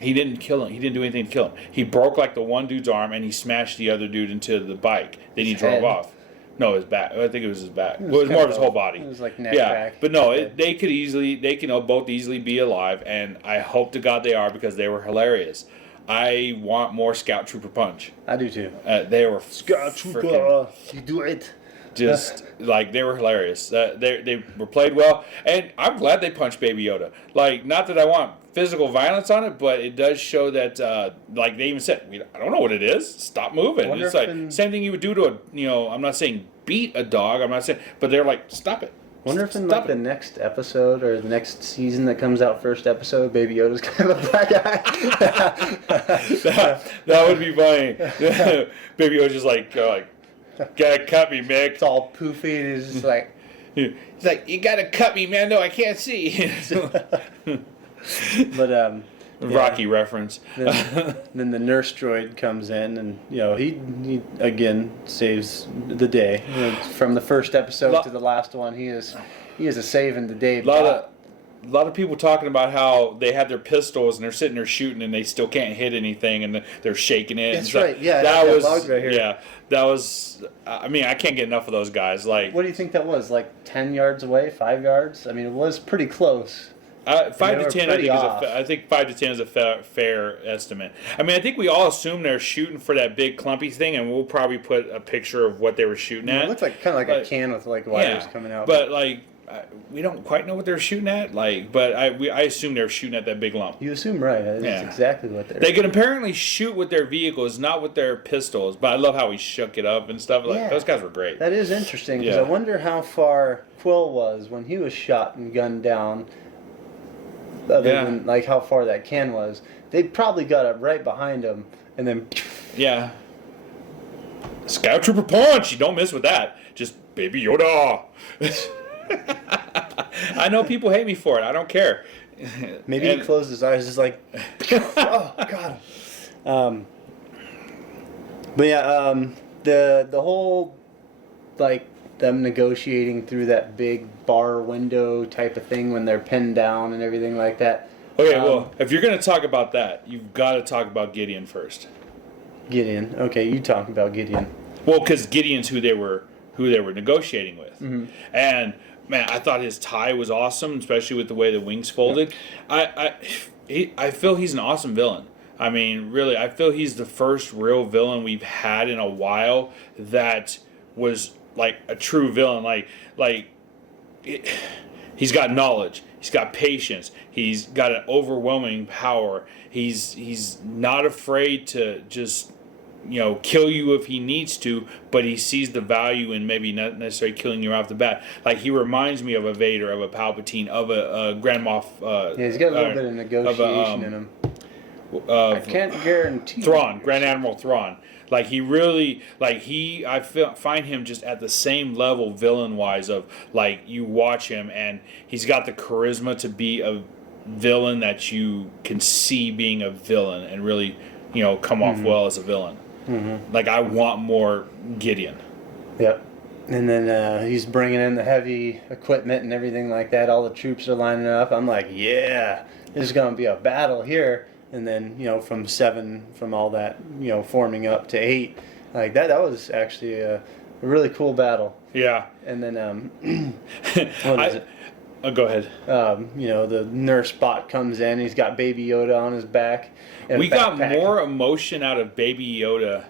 He didn't kill him. He didn't do anything to kill him. He broke like the one dude's arm and he smashed the other dude into the bike. Then he drove off. No, his back. I think it was his back. It was more of his whole body. It was like neck back. But no, they can both easily be alive, and I hope to God they are because they were hilarious. I want more Scout Trooper punch. I do too. They were Scout Trooper, you do it. Just like they were hilarious. They were played well, and I'm glad they punched Baby Yoda. Like, not that I want physical violence on it, but it does show that, like they even said, I don't know what it is. Stop moving. It's like same thing you would do to I'm not saying beat a dog. I'm not saying, but they're like, stop it. Wonder if in like the next episode or the next season that comes out, first episode, Baby Yoda's kind of a bad guy. that would be funny. Baby Yoda's just like, gotta cut me, Mick. It's all poofy and he's just like, he's like, you gotta cut me, man. No, I can't see. But Rocky reference. Then the nurse droid comes in, and he again saves the day. From the first episode to the last one, he is a saving the day. A lot of people talking about how they had their pistols and they're sitting there shooting and they still can't hit anything and they're shaking it. That's right. Yeah, that was right here. Yeah, that was. I mean, I can't get enough of those guys. Like, what do you think that was? Like 10 yards away, 5 yards? I mean, it was pretty close. 5 to 10, I think 5 to 10 is a fair estimate. I mean, I think we all assume they're shooting for that big clumpy thing, and we'll probably put a picture of what they were shooting at. It looked like kind of like a can with like wires coming out. But like, we don't quite know what they're shooting at. Like, but I assume they're shooting at that big lump. You assume right? That's exactly what they're. They can apparently shoot with their vehicles, not with their pistols. But I love how he shook it up and stuff. Like those guys were great. That is interesting because I wonder how far Quill was when he was shot and gunned down. Other than like how far that can was, they probably got up right behind him and then. Yeah. Scout Trooper punch! You don't miss with that. Just Baby Yoda. I know people hate me for it. I don't care. Maybe he closed his eyes, just like, oh God. But yeah, the whole like them negotiating through that big bar window type of thing when they're pinned down and everything like that. Okay, well, if you're going to talk about that, you've got to talk about Gideon first. Gideon. Okay, you talk about Gideon. Well, because Gideon's who they were negotiating with, and man, I thought his tie was awesome, especially with the way the wings folded. I feel he's an awesome villain. I mean, really, I feel he's the first real villain we've had in a while that was like a true villain. He's got knowledge. He's got patience. He's got an overwhelming power. He's not afraid to just kill you if he needs to, but he sees the value in maybe not necessarily killing you off the bat. Like, he reminds me of a Vader, of a Palpatine, of a Grand Moff. He's got a little bit of negotiation in him. I can't guarantee. Thrawn, Grand Admiral Thrawn. Like, he really, I find him just at the same level villain-wise of, like, you watch him and he's got the charisma to be a villain that you can see being a villain and really, come off well as a villain. Mm-hmm. Like, I want more Gideon. Yep. And then he's bringing in the heavy equipment and everything like that. All the troops are lining up. I'm like, yeah, there's going to be a battle here. And then, from 7, from all that, forming up to 8, like that was actually a really cool battle. Yeah. And then, what is it? Go ahead. The nurse bot comes in. He's got Baby Yoda on his back. We got more emotion out of Baby Yoda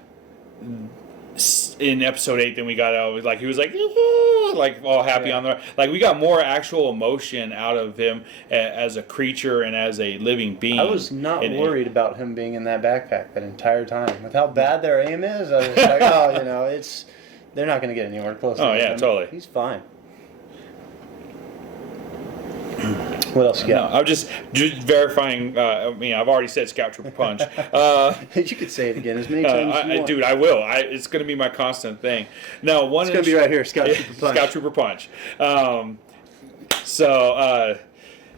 in episode 8 than we got out of, like, he was like, like all happy on the, like, we got more actual emotion out of him as a creature and as a living being. I was not worried about him being in that backpack that entire time. With how bad their aim is, I was like, they're not going to get anywhere close. Oh yeah, totally. He's fine. What else you No, got? I'm just verifying. I mean, I've already said Scout Trooper Punch. You could say it again as many times as you want. Dude, I will. It's going to be my constant thing. No, It's going to be right here, Scout Trooper Punch. Scout Trooper Punch.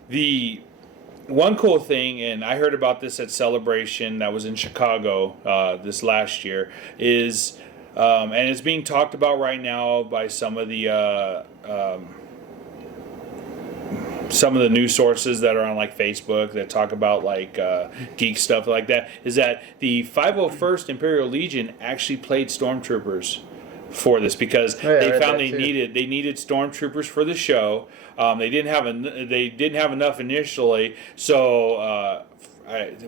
The one cool thing, and I heard about this at Celebration that was in Chicago this last year, is, and it's being talked about right now by some of the news sources that are on like Facebook that talk about like geek stuff like that, is that the 501st Imperial Legion actually played stormtroopers for this because they found they needed stormtroopers for the show. They didn't have enough initially, so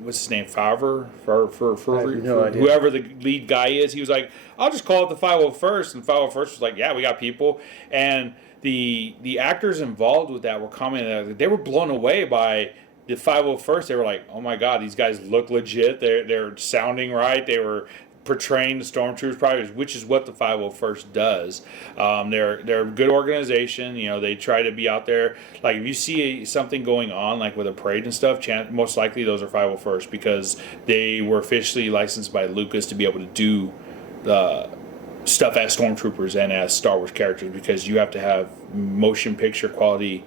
what's his name, Favre, whoever the lead guy is, he was like, I'll just call it the 501st, and 501st was like, yeah, we got people. And the actors involved with that were commenting that they were blown away by the 501st. They were like, oh my god, these guys look legit, they're sounding right, they were portraying the stormtroopers probably, which is what the 501st does. They're a good organization. You know, they try to be out there. Like if you see something going on, like with a parade and stuff, most likely those are 501st because they were officially licensed by Lucas to be able to do stuff as stormtroopers and as Star Wars characters, because you have to have motion picture quality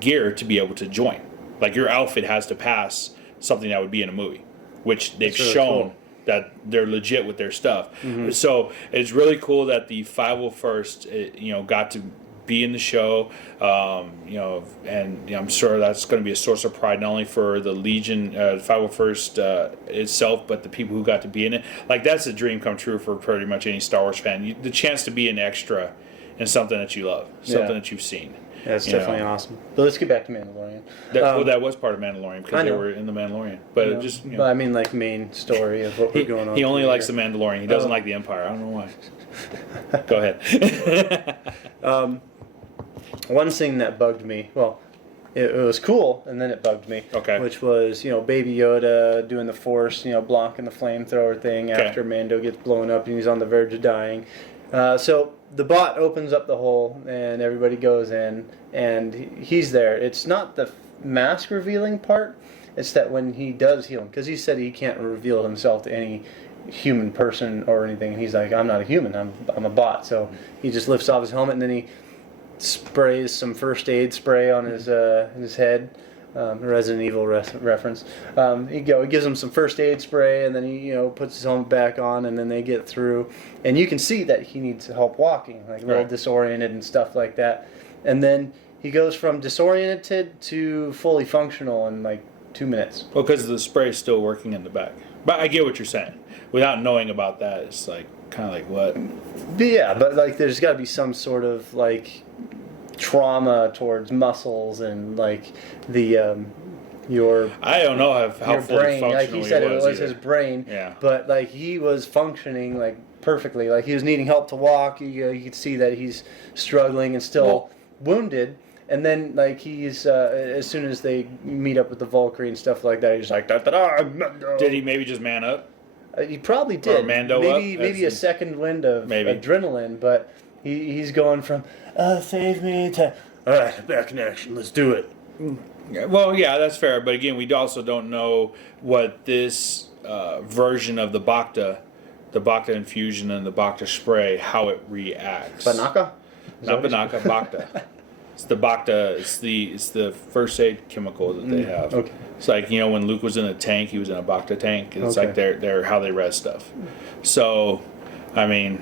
gear to be able to join. Like your outfit has to pass something that would be in a movie, which they've shown. Cool. That they're legit with their stuff. Mm-hmm. So it's really cool that the 501st, got to be in the show, and I'm sure that's going to be a source of pride not only for the Legion, 501st itself, but the people who got to be in it. Like that's a dream come true for pretty much any Star Wars fan. The chance to be an extra in something that you love, something that you've seen. Yeah, it's definitely awesome. But let's get back to Mandalorian. That was part of Mandalorian because they were in the Mandalorian. But But I mean, like main story of what we're going on. He only likes the Mandalorian. He doesn't like the Empire. I don't know why. Go ahead. One thing that bugged me. Well, it was cool, and then it bugged me. Okay. Which was Baby Yoda doing the Force, blocking the flamethrower thing after Mando gets blown up and he's on the verge of dying. So the bot opens up the hole and everybody goes in and he's there. It's not the mask revealing part. It's that when he does heal him, because he said he can't reveal himself to any human person or anything. He's like, I'm not a human. I'm a bot. So he just lifts off his helmet and then he sprays some first aid spray on his head. Resident Evil reference. He gives him some first aid spray, and then he puts his helmet back on, and then they get through, and you can see that he needs help walking, like a little disoriented and stuff like that. And then he goes from disoriented to fully functional in like 2 minutes. Well, because the spray is still working in the back. But I get what you're saying. Without knowing about that, it's like kind of like what? Yeah, but like there's got to be some sort of like trauma towards muscles and like the your I don't know how fully brain, functional like he said, it was either. his brain. Yeah. But like he was functioning like perfectly. Like he was needing help to walk. You could see that he's struggling and still wounded. And then like he's as soon as they meet up with the Valkyrie and stuff like that, he's like da-da-da. Did he maybe just man up? He probably did. Or Mando maybe a second wind of adrenaline, but he's going from save me to all right, back in action. Let's do it. Well, yeah, that's fair. But again, we also don't know what this version of the Bacta infusion and the Bacta spray, how it reacts. Banaka? Not Banaka, Bacta. It's the Bacta. It's the first aid chemical that they have. Okay. It's like when Luke was in a tank, he was in a Bacta tank. It's like they're how they res stuff. So, I mean,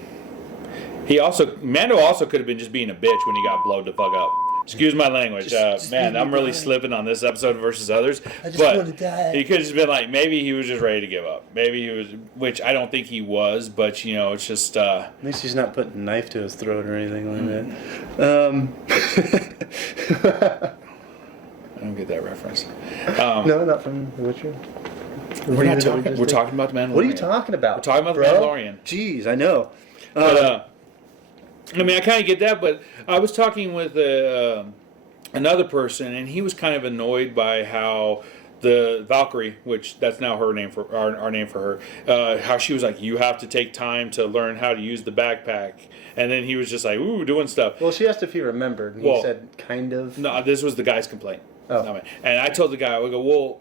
Mando also could have been just being a bitch when he got blowed the fuck up. Excuse my language, just man. I'm really slipping on this episode versus others. I just want to die. He could have just been like, maybe he was just ready to give up. Maybe he was, which I don't think he was, but it's just. At least he's not putting a knife to his throat or anything like that. I don't get that reference. No, not from The Witcher. We're talking about the Mandalorian. What are you talking about? We're talking about the Mandalorian. Jeez, I know. But, I mean, I kind of get that, but I was talking with another person, and he was kind of annoyed by how the Valkyrie, which that's now her name for our name for her, how she was like, you have to take time to learn how to use the backpack, and then he was just like, ooh, doing stuff. Well, she asked if he remembered, and he said, kind of. No, this was the guy's complaint. Oh. And I told the guy, I go, well,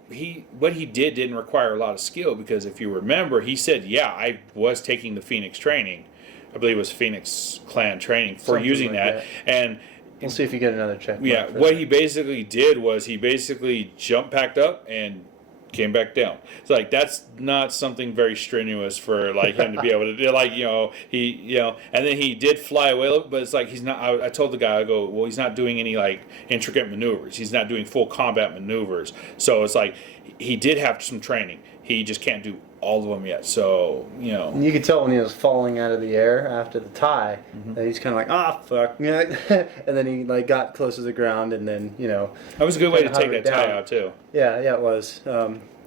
what he didn't require a lot of skill, because if you remember, he said, yeah, I was taking the Phoenix training. I believe it was Phoenix Clan training for Something using like that. And we'll see if you get another check. yeah, what he basically did was he basically packed up and came back down. It's like, that's not something very strenuous for like him to be able to do. Like, and then he did fly away, but it's like he's not. I told the guy, I go, well, he's not doing any like intricate maneuvers. He's not doing full combat maneuvers. So it's like he did have some training. He just can't do all of them yet. So you could tell when he was falling out of the air after the tie that he's kind of like, fuck, and then he like got close to the ground, and then that was a good way to take that tie out too. Yeah, it was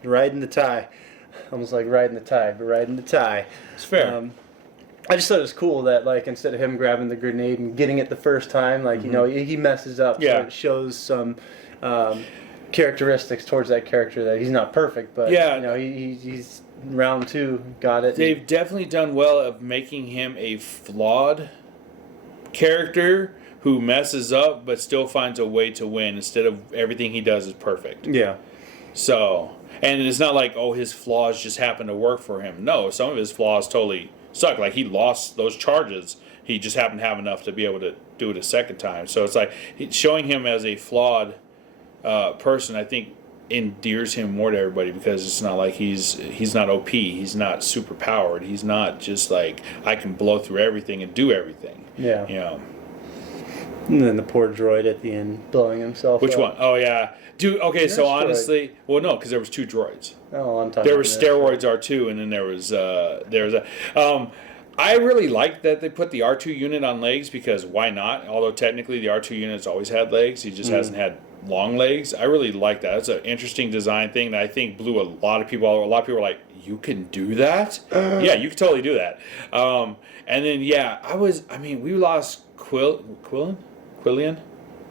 riding the tie, almost like riding the tide, but riding the tie. It's fair. I just thought it was cool that like instead of him grabbing the grenade and getting it the first time, like he messes up. Yeah. So it shows some characteristics towards that character that he's not perfect, but he's round 2 got it. They've definitely done well of making him a flawed character who messes up but still finds a way to win, instead of everything he does is perfect. Yeah. So, and it's not like, his flaws just happen to work for him. No, some of his flaws totally suck. Like, he lost those charges. He just happened to have enough to be able to do it a second time. So it's like showing him as a flawed person, I think, endears him more to everybody, because it's not like he's not OP. He's not super powered. He's not just like, I can blow through everything and do everything. Yeah. And then the poor droid at the end blowing himself Which up. one? Oh, yeah. Dude, okay, so Droid. honestly... Well, no, because there was 2 droids. Oh, I'm talking There about was steroids R2, and then there was I really like that they put the R2 unit on legs, because why not? Although technically the R2 unit's always had legs. He just hasn't had long legs. I really like that. It's an interesting design thing that I think blew a lot of people. A lot of people were like, you can do that? Yeah, you can totally do that. And then, we lost Quillian?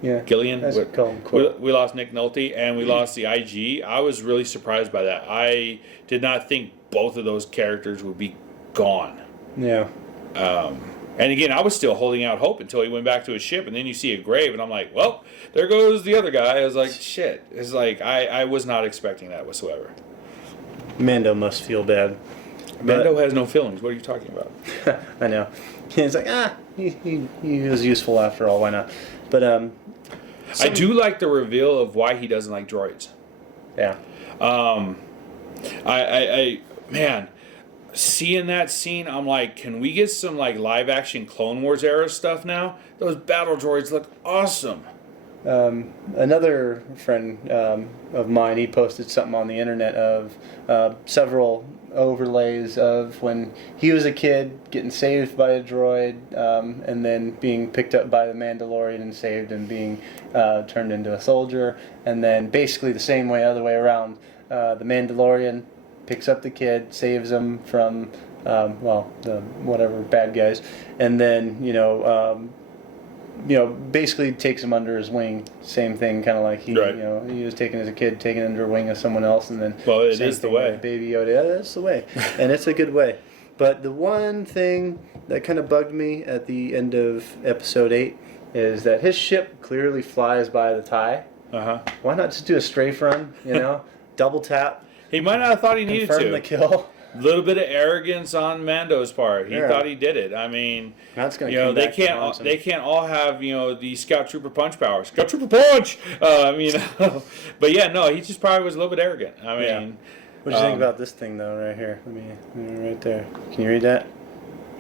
Yeah. Gillian. We lost Nick Nolte, and we lost the IG. I was really surprised by that. I did not think both of those characters would be gone. Yeah. And again, I was still holding out hope until he went back to his ship, and then you see a grave, and I'm like, well, there goes the other guy. I was like, shit. It's like, I was not expecting that whatsoever. Mando must feel bad. Mando has no feelings. What are you talking about? I know. It's like, he was useful after all. Why not? But I do like the reveal of why he doesn't like droids. Yeah. Man, seeing that scene, I'm like, can we get some like live action Clone Wars era stuff now? Those battle droids look awesome. Another friend of mine, he posted something on the internet of several overlays of when he was a kid getting saved by a droid, and then being picked up by the Mandalorian and saved, and being turned into a soldier, and then basically the same way, other way around. The Mandalorian picks up the kid, saves him from the whatever bad guys, and then basically takes him under his wing. Same thing, kind of like he was taken as a kid, taken under a wing of someone else, and then it is the way. Baby Yoda, yeah, that's the way, and it's a good way. But the one thing that kind of bugged me at the end of Episode 8 is that his ship clearly flies by the tie. Why not just do a strafe run? Double tap. He might not have thought he needed to. Confirm the kill. A little bit of arrogance on Mando's part. He thought he did it. I mean, that's gonna they can't all have the Scout Trooper punch power. Scout Trooper punch. But yeah, no, he just probably was a little bit arrogant. I mean, what do you think about this thing though? Right here, let me right there. Can you read that?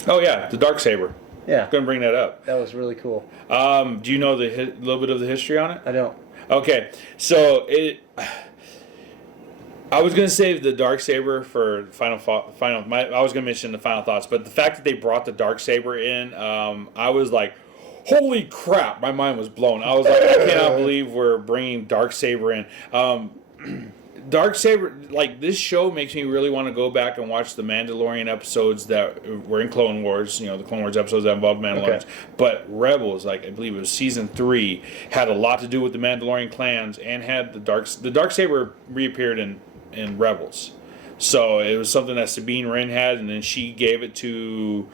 Oh yeah, the Darksaber. Yeah, Gonna bring that up. That was really cool. Do you know the little bit of the history on it? I don't. Okay, so I was going to save the Darksaber for final. I was going to mention the final thoughts, but the fact that they brought the Darksaber in, I was like, holy crap, my mind was blown. I was like, I cannot believe we're bringing Darksaber in. Darksaber, like, this show makes me really want to go back and watch the Mandalorian episodes that were in Clone Wars, the Clone Wars episodes that involved Mandalorians. Okay. But Rebels, like, I believe it was season 3, had a lot to do with the Mandalorian clans, and had the Darksaber reappeared in Rebels. So it was something that Sabine Wren had, and then she gave it to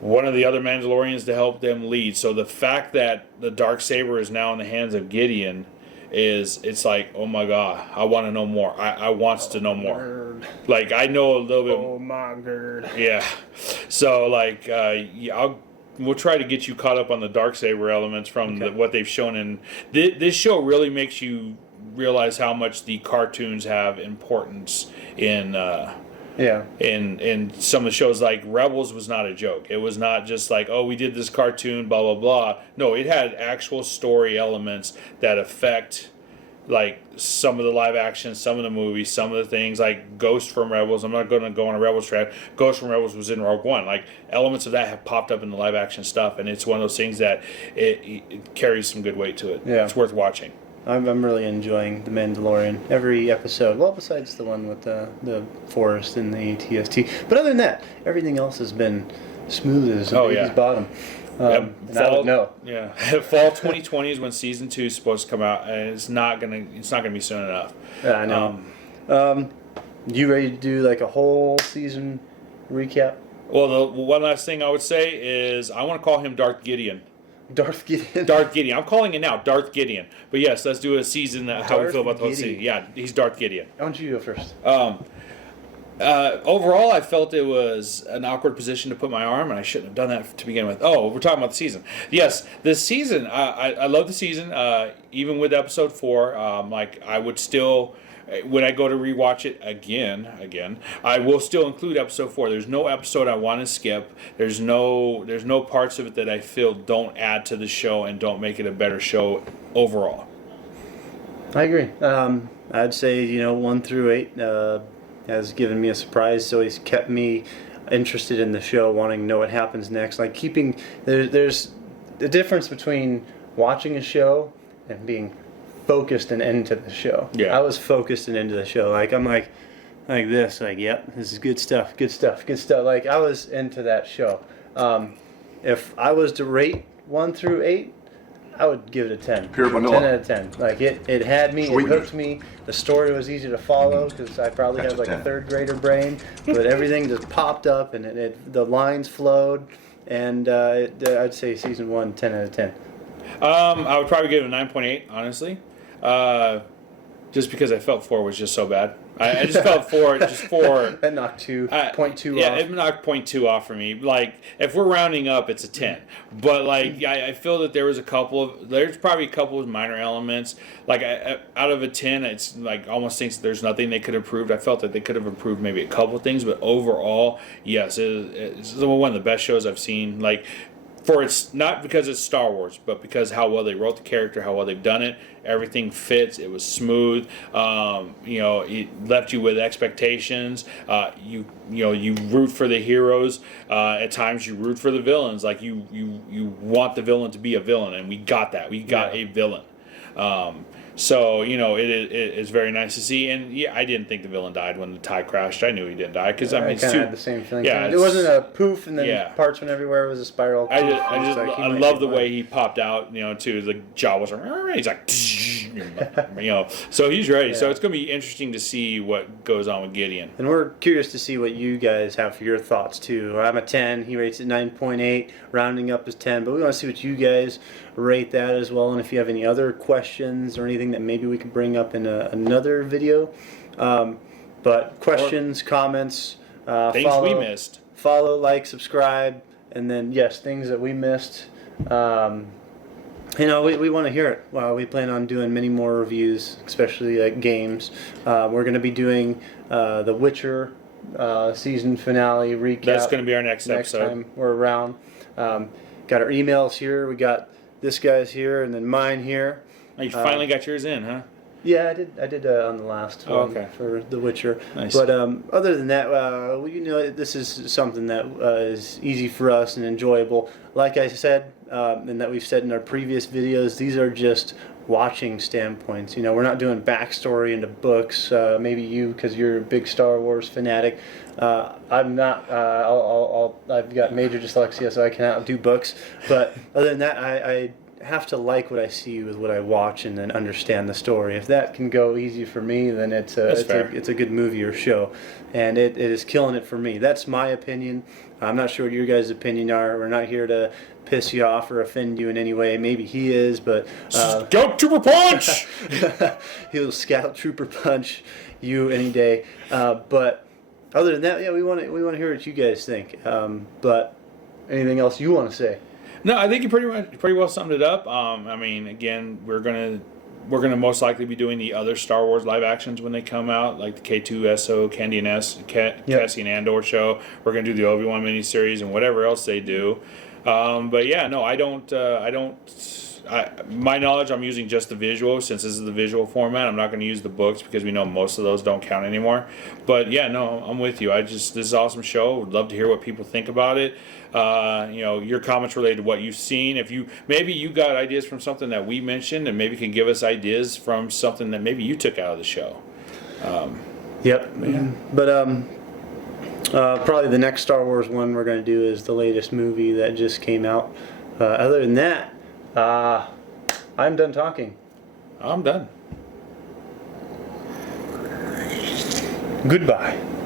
one of the other Mandalorians to help them lead. So the fact that the Darksaber is now in the hands of Gideon it's like, oh my god, I want to know more. I wants to know more. Nerd. Like I know a little bit. Oh my god. Yeah. So like, we'll try to get you caught up on the Darksaber elements from what they've shown in this show. Really makes you realize how much the cartoons have importance in. In some of the shows, like Rebels was not a joke. It was not just like, oh, we did this cartoon, blah blah blah. No, it had actual story elements that affect like some of the live action, some of the movies, some of the things like Ghost from Rebels. I'm not going to go on a Rebels track. Ghost from Rebels was in Rogue One. Like elements of that have popped up in the live action stuff, and it's one of those things that it carries some good weight to it. Yeah. It's worth watching. I'm really enjoying The Mandalorian. Every episode, well, besides the one with the forest and the ATST. But other than that, everything else has been smooth as a bottom. And I don't know. Yeah, fall 2020 is when season 2 is supposed to come out, and it's not gonna be soon enough. Yeah, I know. You ready to do like a whole season recap? Well, the one last thing I would say is I want to call him Darth Gideon. Darth Gideon. Darth Gideon. I'm calling it now Darth Gideon. But yes, let's do a season. How we feel about the whole season. Yeah, he's Darth Gideon. Why don't you go first? Overall, I felt it was an awkward position to put my arm, and I shouldn't have done that to begin with. Oh, we're talking about the season. Yes, this season, I love the season. Even with episode 4, like I would still, when I go to rewatch it again, I will still include episode 4. There's no episode I want to skip. There's no parts of it that I feel don't add to the show and don't make it a better show overall. I agree. I'd say 1 through 8 has given me a surprise. So he's kept me interested in the show, wanting to know what happens next. Like there's the difference between watching a show and being focused and into the show. Yeah. I was focused and into the show. Like I'm like this. Like yep, this is good stuff. Like I was into that show. If I was to rate 1 through 8, I would give it a 10. Pure vanilla. 10 out of 10. Like it had me, Sweetness. it hooked me. The story was easy to follow because I probably That's have like a a 10. third grader brain, but everything just popped up and the lines flowed. And I'd say season 1, 10 out of 10. I would probably give it a 9.8, honestly. Just because I felt 4 was just so bad. I just felt 4. That knocked 2.2 off. Yeah, it knocked 0.2 off for me. Like, if we're rounding up, it's a 10. But, like, I feel that there's probably a couple of minor elements. Like, out of a 10, it's, like, almost thinks there's nothing they could have improved. I felt that they could have improved maybe a couple of things. But overall, yes, it's one of the best shows I've seen. Like, it's not because it's Star Wars, but because how well they wrote the character, how well they've done it. Everything fits. It was smooth. It left you with expectations. You root for the heroes. At times you root for the villains. Like you want the villain to be a villain, and we got that. We got a villain. So it is very nice to see. And yeah, I didn't think the villain died when the TIE crashed. I knew he didn't die because I kind of had the same feeling. Yeah, it wasn't a poof and then parts went everywhere. It was a spiral. I love the way he popped out. Too. The jaw was like, he's like, So he's ready. Yeah. So it's going to be interesting to see what goes on with Gideon. And we're curious to see what you guys have for your thoughts too. I'm a 10. He rates it 9.8. Rounding up is 10. But we want to see what you guys rate that as well. And if you have any other questions or anything that maybe we could bring up in another video. But questions, comments, things we missed. Follow, like, subscribe, and then yes, things that we missed. We want to hear it. We plan on doing many more reviews, especially games. We're going to be doing the Witcher season finale recap. That's going to be our next episode. Time we're around. Got our emails here. We got this guy's here, and then mine here. Oh, you finally got yours in, huh? Yeah, I did on the last one for The Witcher. Nice. But other than that, this is something that is easy for us and enjoyable. Like I said, and that we've said in our previous videos, these are just watching standpoints. We're not doing backstory into books. Maybe you, because you're a big Star Wars fanatic. I'm not. I've got major dyslexia, so I cannot do books. But other than that, have to like what I see with what I watch and then understand the story. If that can go easy for me, then it's a good movie or show, and it is killing it for me. That's my opinion. I'm not sure what your guys' opinion are. We're not here to piss you off or offend you in any way. Maybe he is, but Scout Trooper Punch. he'll Scout Trooper punch you any day. But other than that, yeah, we want to hear what you guys think. But anything else you want to say? No, I think you pretty well summed it up. I mean, again, we're gonna most likely be doing the other Star Wars live actions when they come out, like the K2SO, Cassian Andor show. We're gonna do the Obi-Wan miniseries and whatever else they do. But yeah, no, I don't. My knowledge, I'm using just the visual since this is the visual format. I'm not going to use the books because we know most of those don't count anymore. But yeah, no, I'm with you. This is an awesome show. Would love to hear what people think about it. Your comments related to what you've seen. If maybe you got ideas from something that we mentioned, and maybe can give us ideas from something that maybe you took out of the show. Yep. Yeah. But probably the next Star Wars one we're going to do is the latest movie that just came out. Other than that, I'm done talking. I'm done. Goodbye.